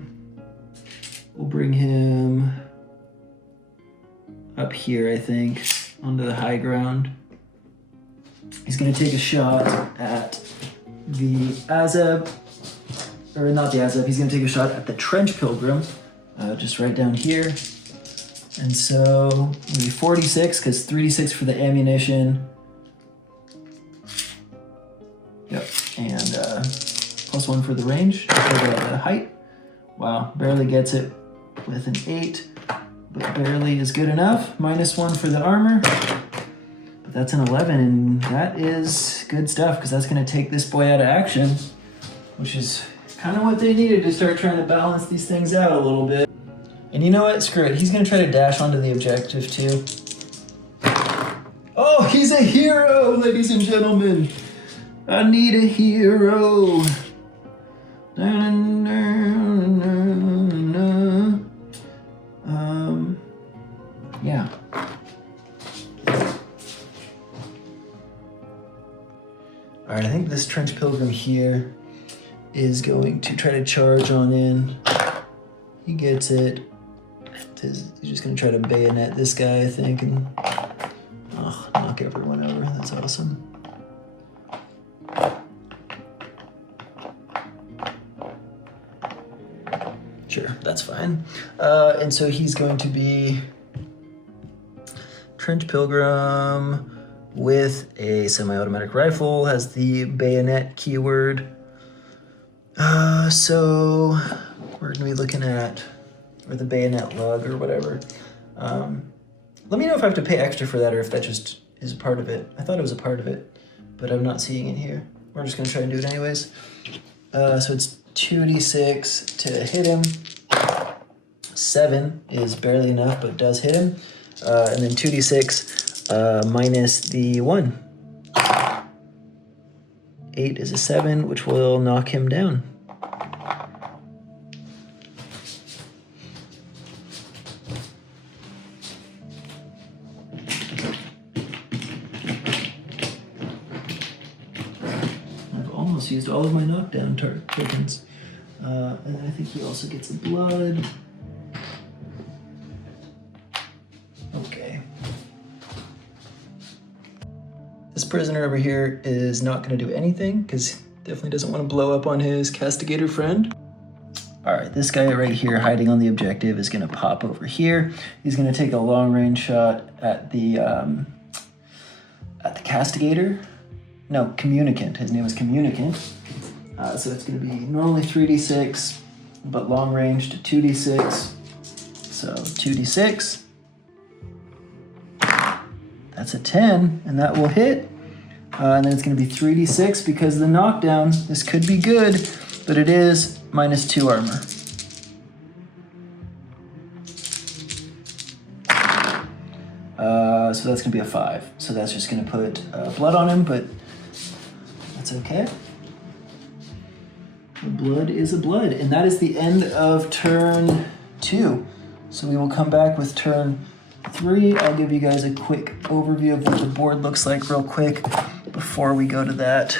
bring him up here, I think, onto the high ground. He's going to take a shot at the Azeb, or not the Azeb, he's going to take a shot at the Trench Pilgrim, just right down here. And so, maybe 46, because 3d6 for the ammunition. Yep, and +1 for the range, for the height. Wow, barely gets it with an 8, but barely is good enough. -1 for the armor. But that's an 11, and that is good stuff, because that's going to take this boy out of action, which is kind of what they needed to start trying to balance these things out a little bit. And you know what? Screw it. He's going to try to dash onto the objective, too. Oh, he's a hero, ladies and gentlemen. I need a hero. Yeah. All right, I think this Trench Pilgrim here is going to try to charge on in. He gets it. He's just going to try to bayonet this guy, I think, and knock everyone over. That's awesome. Sure, that's fine. And so he's going to be Trench Pilgrim with a semi-automatic rifle, has the bayonet keyword. So we're gonna be looking at, or the bayonet lug or whatever. Let me know if I have to pay extra for that or if that just is a part of it. I thought it was a part of it, but I'm not seeing it here. We're just gonna try and do it anyways. So it's 2d6 to hit him. 7 is barely enough, but does hit him. And then 2d6 minus the 1. 8 is a 7, which will knock him down. I've almost used all of my knockdown tokens. And then I think he also gets a blood. Okay. This prisoner over here is not going to do anything because he definitely doesn't want to blow up on his castigator friend. All right, this guy right here hiding on the objective is going to pop over here. He's going to take a long range shot at the castigator. No, communicant. His name is Communicant. So it's going to be normally 3d6, but long range to 2d6. So 2d6. That's a 10, and that will hit. And then it's going to be 3d6 because of the knockdown. This could be good, but it is -2 armor. So that's going to be a 5. So that's just going to put blood on him, but that's okay. The blood is a blood, and that is the end of turn 2. So we will come back with turn 3. I'll give you guys a quick overview of what the board looks like real quick before we go to that.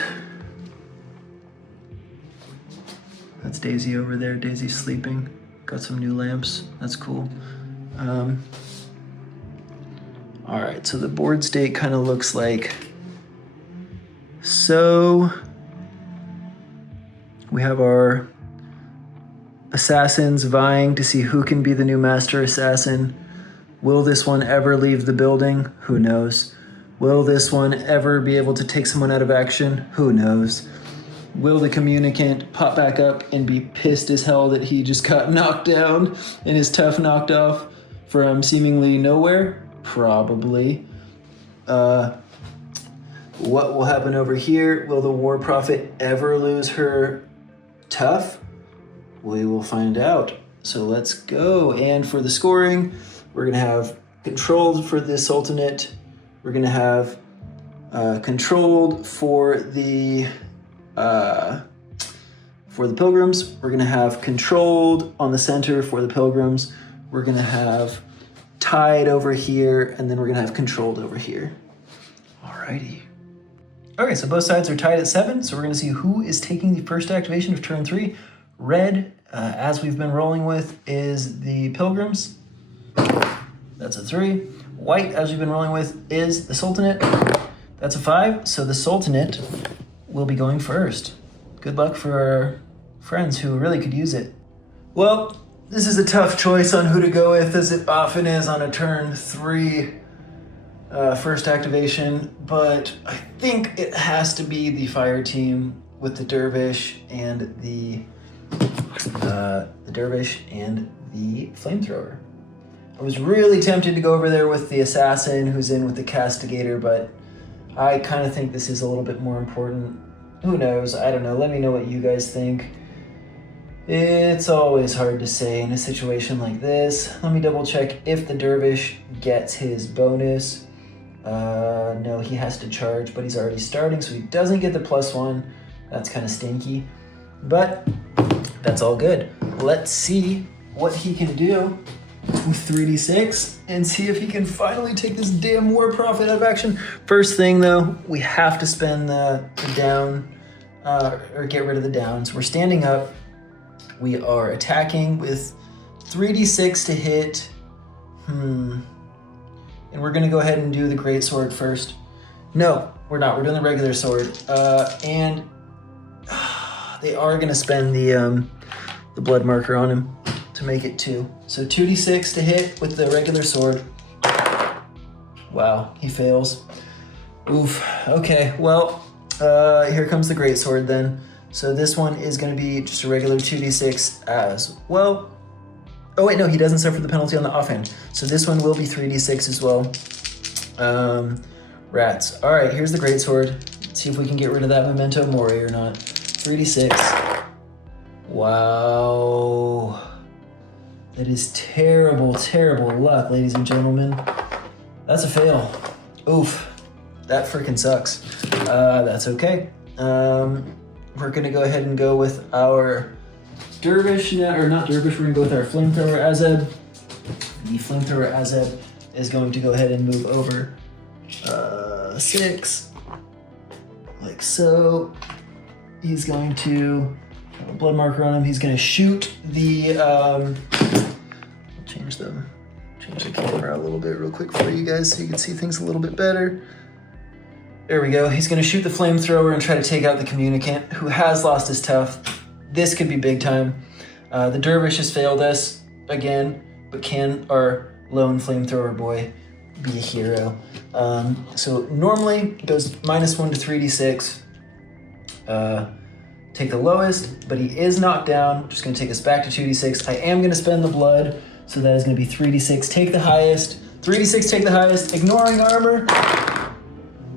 That's Daisy over there. Daisy's sleeping. Got some new lamps. That's cool. All right, so the board state kind of looks like so. We have our assassins vying to see who can be the new master assassin. Will this one ever leave the building? Who knows? Will this one ever be able to take someone out of action? Who knows? Will the communicant pop back up and be pissed as hell that he just got knocked down and his tough knocked off from seemingly nowhere? Probably. What will happen over here? Will the war prophet ever lose her tough? We will find out. So let's go. And for the scoring, we're going to have controlled for the Sultanate. We're going to have Controlled for the pilgrims. We're gonna have controlled on the center for the pilgrims. We're gonna have tied over here, and then we're gonna have controlled over here. Alrighty. Okay, so both sides are tied at 7, so we're gonna see who is taking the first activation of turn 3. Red, as we've been rolling with, is the pilgrims. That's a 3. White, as we've been rolling with, is the sultanate. That's a 5, so the sultanate will be going first. Good luck for our friends who really could use it. Well, this is a tough choice on who to go with, as it often is on a turn 3 first activation, but I think it has to be the fire team with the dervish and the flamethrower. I was really tempted to go over there with the assassin who's in with the castigator, but I kind of think this is a little bit more important. Who knows? I don't know. Let me know what you guys think. It's always hard to say in a situation like this. Let me double check if the dervish gets his bonus. No, he has to charge, but he's already starting, so he doesn't get the +1. That's kind of stinky, but that's all good. Let's see what he can do with 3d6 and see if he can finally take this damn war prophet out of action. First thing though, we have to spend the down, or get rid of the downs. We're standing up. We are attacking with 3d6 to hit. And we're gonna go ahead and do the great sword first. No, we're not. We're doing the regular sword. And they are gonna spend the blood marker on him to make it 2. So 2d6 to hit with the regular sword. Wow, he fails. Oof. Okay, well, here comes the great sword then. So this one is gonna be just a regular 2d6 as well. Oh wait, no, he doesn't suffer the penalty on the offhand. So this one will be 3d6 as well. Rats. All right, here's the greatsword. Let's see if we can get rid of that memento mori or not. 3d6. Wow. That is terrible, terrible luck, ladies and gentlemen. That's a fail. Oof. That freaking sucks. That's okay. We're gonna go ahead and go with our dervish, or not dervish, we're gonna go with our flamethrower Azeb. The flamethrower Azeb is going to go ahead and move over 6, like so. He's going to have a blood marker on him. He's gonna shoot the, change the camera a little bit real quick for you guys so you can see things a little bit better. There we go. He's gonna shoot the flamethrower and try to take out the communicant who has lost his tough. This could be big time. The dervish has failed us again, but can our lone flamethrower boy be a hero? So normally it goes -1 to 3d6. Take the lowest, but he is knocked down. Just gonna take us back to 2d6. I am gonna spend the blood, so that is gonna be 3d6. Take the highest. 3d6, take the highest, ignoring armor.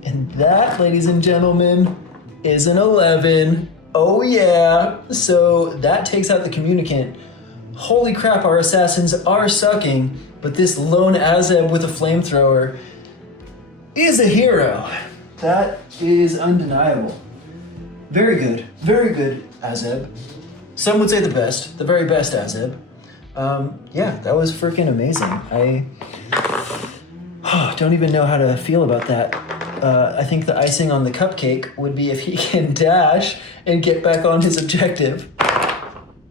And that, ladies and gentlemen, is an 11. Oh yeah, so that takes out the communicant. Holy crap, our assassins are sucking, but this lone Azeb with a flamethrower is a hero. That is undeniable. Very good Azeb. Some would say the best, the very best Azeb. Yeah, that was freaking amazing. I don't even know how to feel about that. I think the icing on the cupcake would be if he can dash and get back on his objective.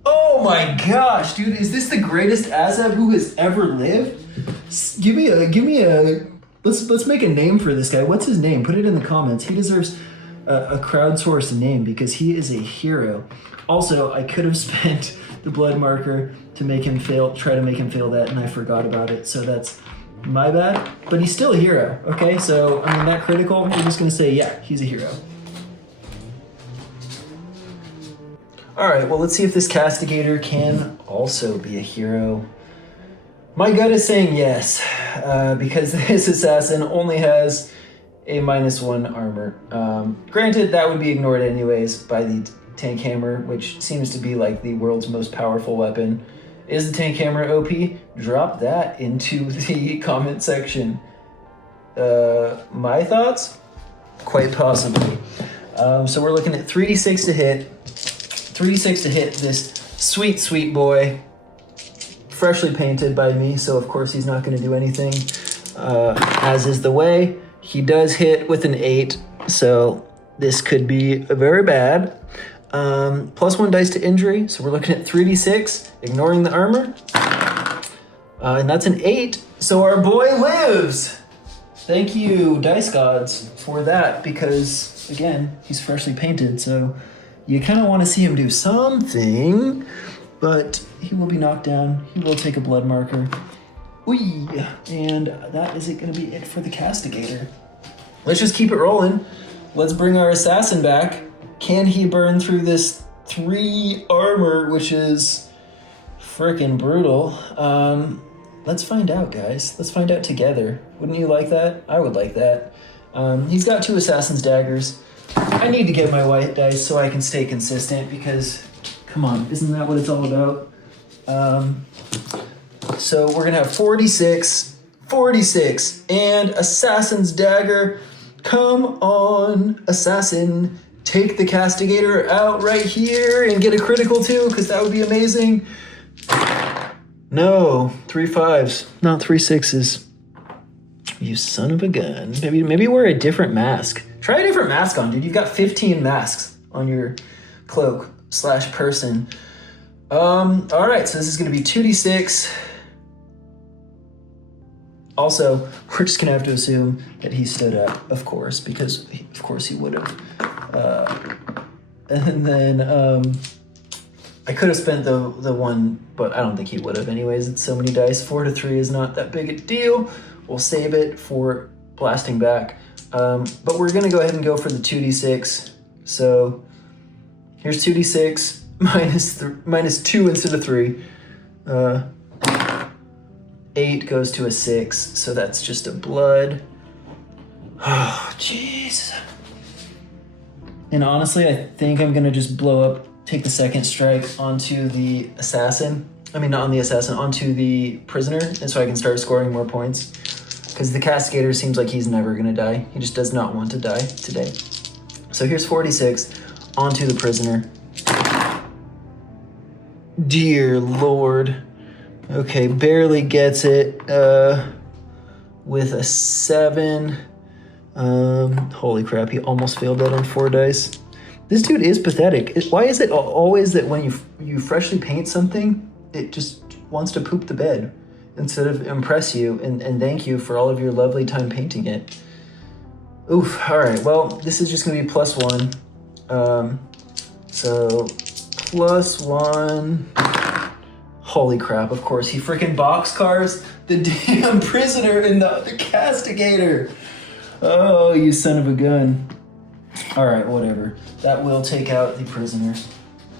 Oh my gosh, dude, is this the greatest Azeb who has ever lived? Give me a, let's make a name for this guy. What's his name? Put it in the comments. He deserves a crowdsourced name because he is a hero. Also, I could have spent the blood marker to make him fail, try to make him fail that, and I forgot about it. So that's my bad, but he's still a hero, okay? So, I mean, that critical, we're just gonna say, yeah, he's a hero. All right, well, let's see if this castigator can also be a hero. My gut is saying yes, because this assassin only has a -1 armor. Granted, that would be ignored anyways by the tank hammer, which seems to be like the world's most powerful weapon. Is the tank hammer OP? Drop that into the comment section. My thoughts? quite possibly. So we're looking at 3d6 to hit. 3d6 to hit this sweet, sweet boy. Freshly painted by me, so of course he's not going to do anything. As is the way. He does hit with an 8, so this could be very bad. +1 dice to injury, so we're looking at 3d6, ignoring the armor. And that's an 8, so our boy lives! Thank you, dice gods, for that, because, again, he's freshly painted, so you kind of want to see him do something, but he will be knocked down. He will take a blood marker. Whee! And that is going to be it for the castigator. Let's just keep it rolling. Let's bring our assassin back. Can he burn through this 3 armor, which is frickin' brutal? Let's find out, guys. Let's find out together. Wouldn't you like that? I would like that. He's got 2 assassin's daggers. I need to get my white dice so I can stay consistent because, come on, isn't that what it's all about? So we're gonna have 46, and assassin's dagger. Come on, assassin. Take the castigator out right here and get a critical too, because that would be amazing. No, 3 5s, not 3 6s. You son of a gun. Maybe wear a different mask. Try a different mask on, dude. You've got 15 masks on your cloak / person. All right, so this is gonna be 2d6. Also, we're just gonna have to assume that he stood up, of course, because of course he would have. And then I could have spent the 1, but I don't think he would have anyways. It's so many dice. 4 to 3 is not that big a deal. We'll save it for blasting back. But we're gonna go ahead and go for the 2d6. So here's 2d6 minus 2 instead of 3. 8 goes to a 6, so that's just a blood. Oh, jeez. And honestly, I think I'm gonna just blow up, take the second strike onto the assassin. I mean, not on the assassin, onto the prisoner, and so I can start scoring more points. Because the castigator seems like he's never gonna die. He just does not want to die today. So here's 46 onto the prisoner. Dear Lord. Okay, barely gets it with a 7. Holy crap, he almost failed that on 4 dice. This dude is pathetic. Why is it always that when you freshly paint something, it just wants to poop the bed instead of impress you and thank you for all of your lovely time painting it? Oof, all right, well, this is just gonna be +1. So +1. Holy crap, of course, he freaking boxcars the damn prisoner and the castigator. Oh, you son of a gun. All right, whatever. That will take out the prisoner.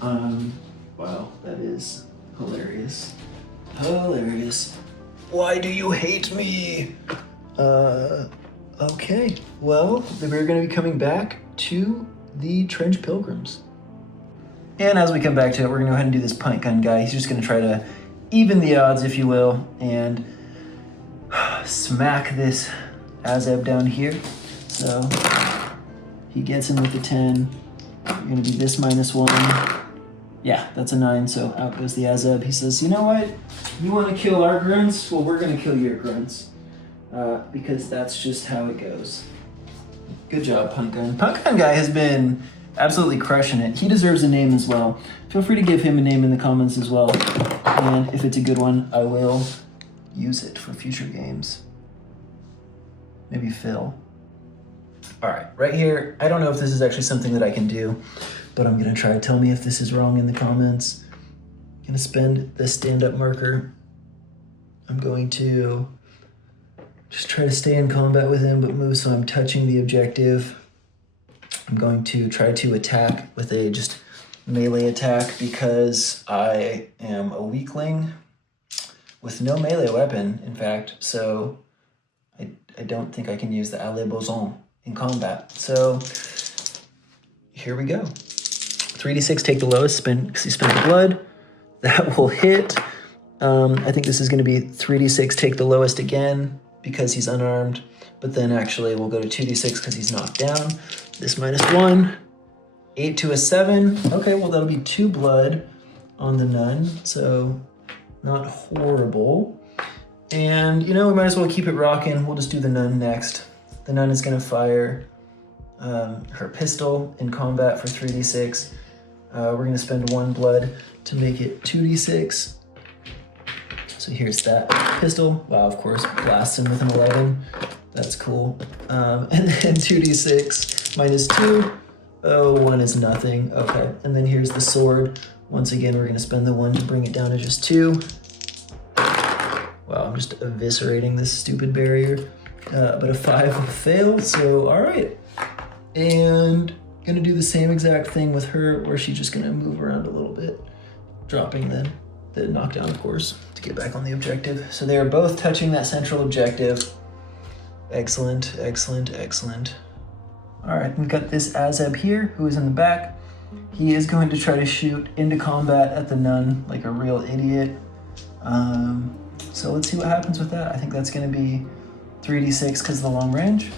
Wow, that is hilarious. Hilarious. Why do you hate me? Okay, well, we're gonna be coming back to the Trench Pilgrims. And as we come back to it, we're gonna go ahead and do this punt gun guy. He's just gonna try to even the odds, if you will, and smack this Azeb down here. So he gets him with the 10. You're gonna be this -1. Yeah, that's a 9, so out goes the Azeb. He says, you know what? You wanna kill our grunts? Well, we're gonna kill your grunts. Because that's just how it goes. Good job, Punt Gun. Punt Gun guy has been absolutely crushing it. He deserves a name as well. Feel free to give him a name in the comments as well. And if it's a good one, I will use it for future games. Maybe Phil. All right, right here, I don't know if this is actually something that I can do, but I'm gonna try. Tell me if this is wrong in the comments. I'm gonna spend the stand-up marker. I'm going to just try to stay in combat with him, but move so I'm touching the objective. I'm going to try to attack with a just melee attack because I am a weakling with no melee weapon, in fact, so I don't think I can use the Allez Boson in combat. So here we go. 3d6, take the lowest, because he spent the blood. That will hit. I think this is going to be 3d6, take the lowest again. because he's unarmed, but then actually we'll go to 2d6 because he's knocked down. This -1, 8 to a 7. Okay, well that'll be 2 blood on the nun, so not horrible. And you know, we might as well keep it rocking. We'll just do the nun next. The nun is gonna fire her pistol in combat for 3d6. We're gonna spend 1 blood to make it 2d6. So here's that pistol. Wow, of course, blasts him with an 11. That's cool. And then 2d6 -2. Oh, 1 is nothing. Okay, and then here's the sword. Once again, we're gonna spend the 1 to bring it down to just 2. Wow, I'm just eviscerating this stupid barrier. But a 5 will fail, so all right. And gonna do the same exact thing with her, where she's just gonna move around a little bit, dropping the knockdown, of course, to get back on the objective. So they are both touching that central objective. Excellent, excellent, excellent. All right, we've got this Azeb here, who is in the back. He is going to try to shoot into combat at the nun like a real idiot. So let's see what happens with that. I think that's gonna be 3d6 because of the long range.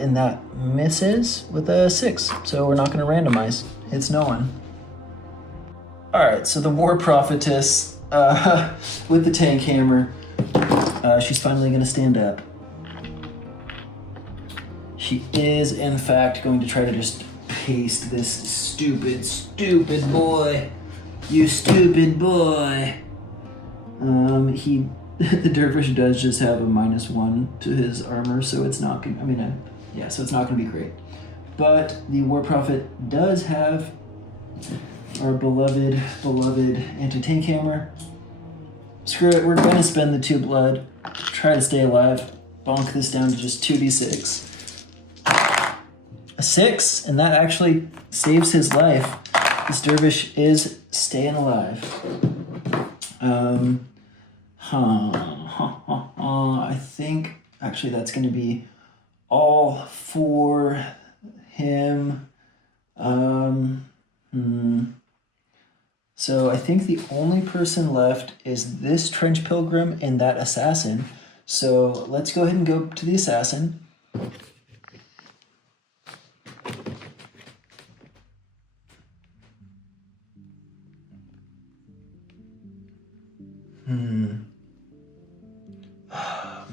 And that misses with a 6. So we're not gonna randomize. Hits no one. All right, so the War Prophetess with the tank hammer, she's finally gonna stand up. She is, in fact, going to try to just paste this stupid boy. You stupid boy. The dervish does just have a -1 to his armor, so it's not gonna, so it's not gonna be great. But the War Prophet does have our beloved anti-tank hammer. Screw it, we're gonna spend the 2 blood, try to stay alive, bonk this down to just 2d6. A 6, and that actually saves his life. This dervish is staying alive. I think actually that's gonna be all for him. So I think the only person left is this trench pilgrim and that assassin. So let's go ahead and go to the assassin.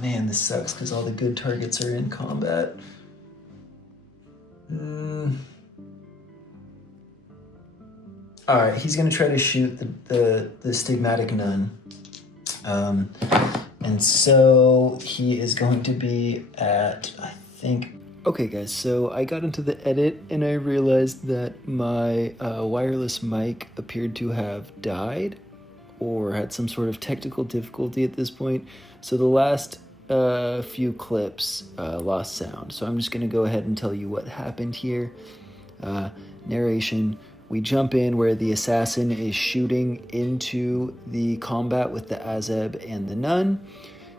Man, this sucks because all the good targets are in combat. All right, he's gonna try to shoot the stigmatic nun. And so he is going to be at, I think... Okay guys, so I got into the edit and I realized that my wireless mic appeared to have died or had some sort of technical difficulty at this point. So the last few clips lost sound. So I'm just gonna go ahead and tell you what happened here. Narration. We jump in where the assassin is shooting into the combat with the Azeb and the nun.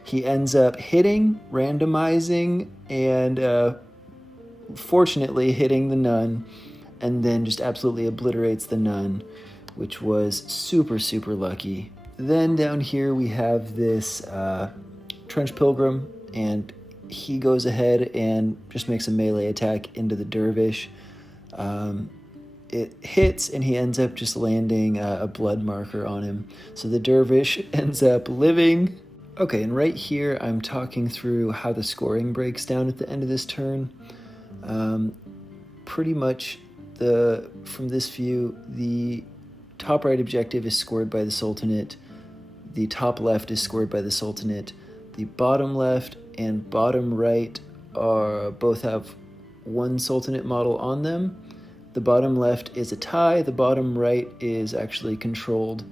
He ends up hitting, randomizing, and fortunately hitting the nun, and then just absolutely obliterates the nun, which was super, super lucky. Then down here we have this trench pilgrim, and he goes ahead and just makes a melee attack into the dervish. It hits, and he ends up just landing a blood marker on him. So the dervish ends up living. Okay, and right here I'm talking through how the scoring breaks down at the end of this turn. Pretty much from this view, the top right objective is scored by the Sultanate. The top left is scored by the Sultanate. The bottom left and bottom right both have 1 Sultanate model on them. The bottom left is a tie, the bottom right is actually controlled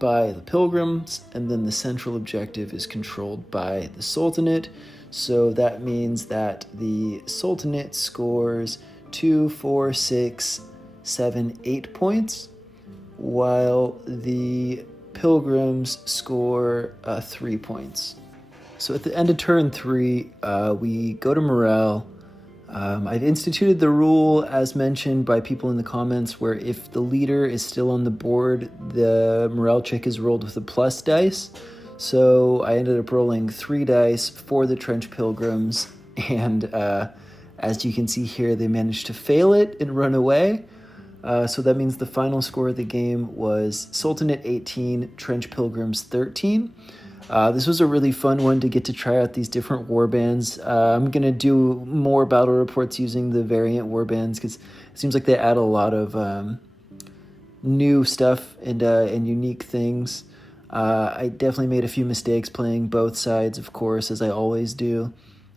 by the pilgrims, and then the central objective is controlled by the Sultanate. So that means that the Sultanate scores 2, 4, 6, 7, 8 points, while the pilgrims score 3 points. So at the end of turn 3, we go to morale. I've instituted the rule, as mentioned by people in the comments, where if the leader is still on the board, the morale check is rolled with a plus dice. So I ended up rolling 3 dice for the Trench Pilgrims, and as you can see here, they managed to fail it and run away. So that means the final score of the game was Sultanate 18, Trench Pilgrims 13. This was a really fun one to get to try out these different warbands. I'm going to do more battle reports using the variant warbands because it seems like they add a lot of new stuff and unique things. I definitely made a few mistakes playing both sides, of course, as I always do.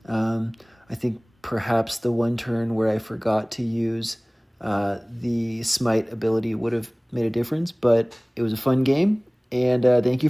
I think perhaps the one turn where I forgot to use the Smite ability would have made a difference, but it was a fun game, and thank you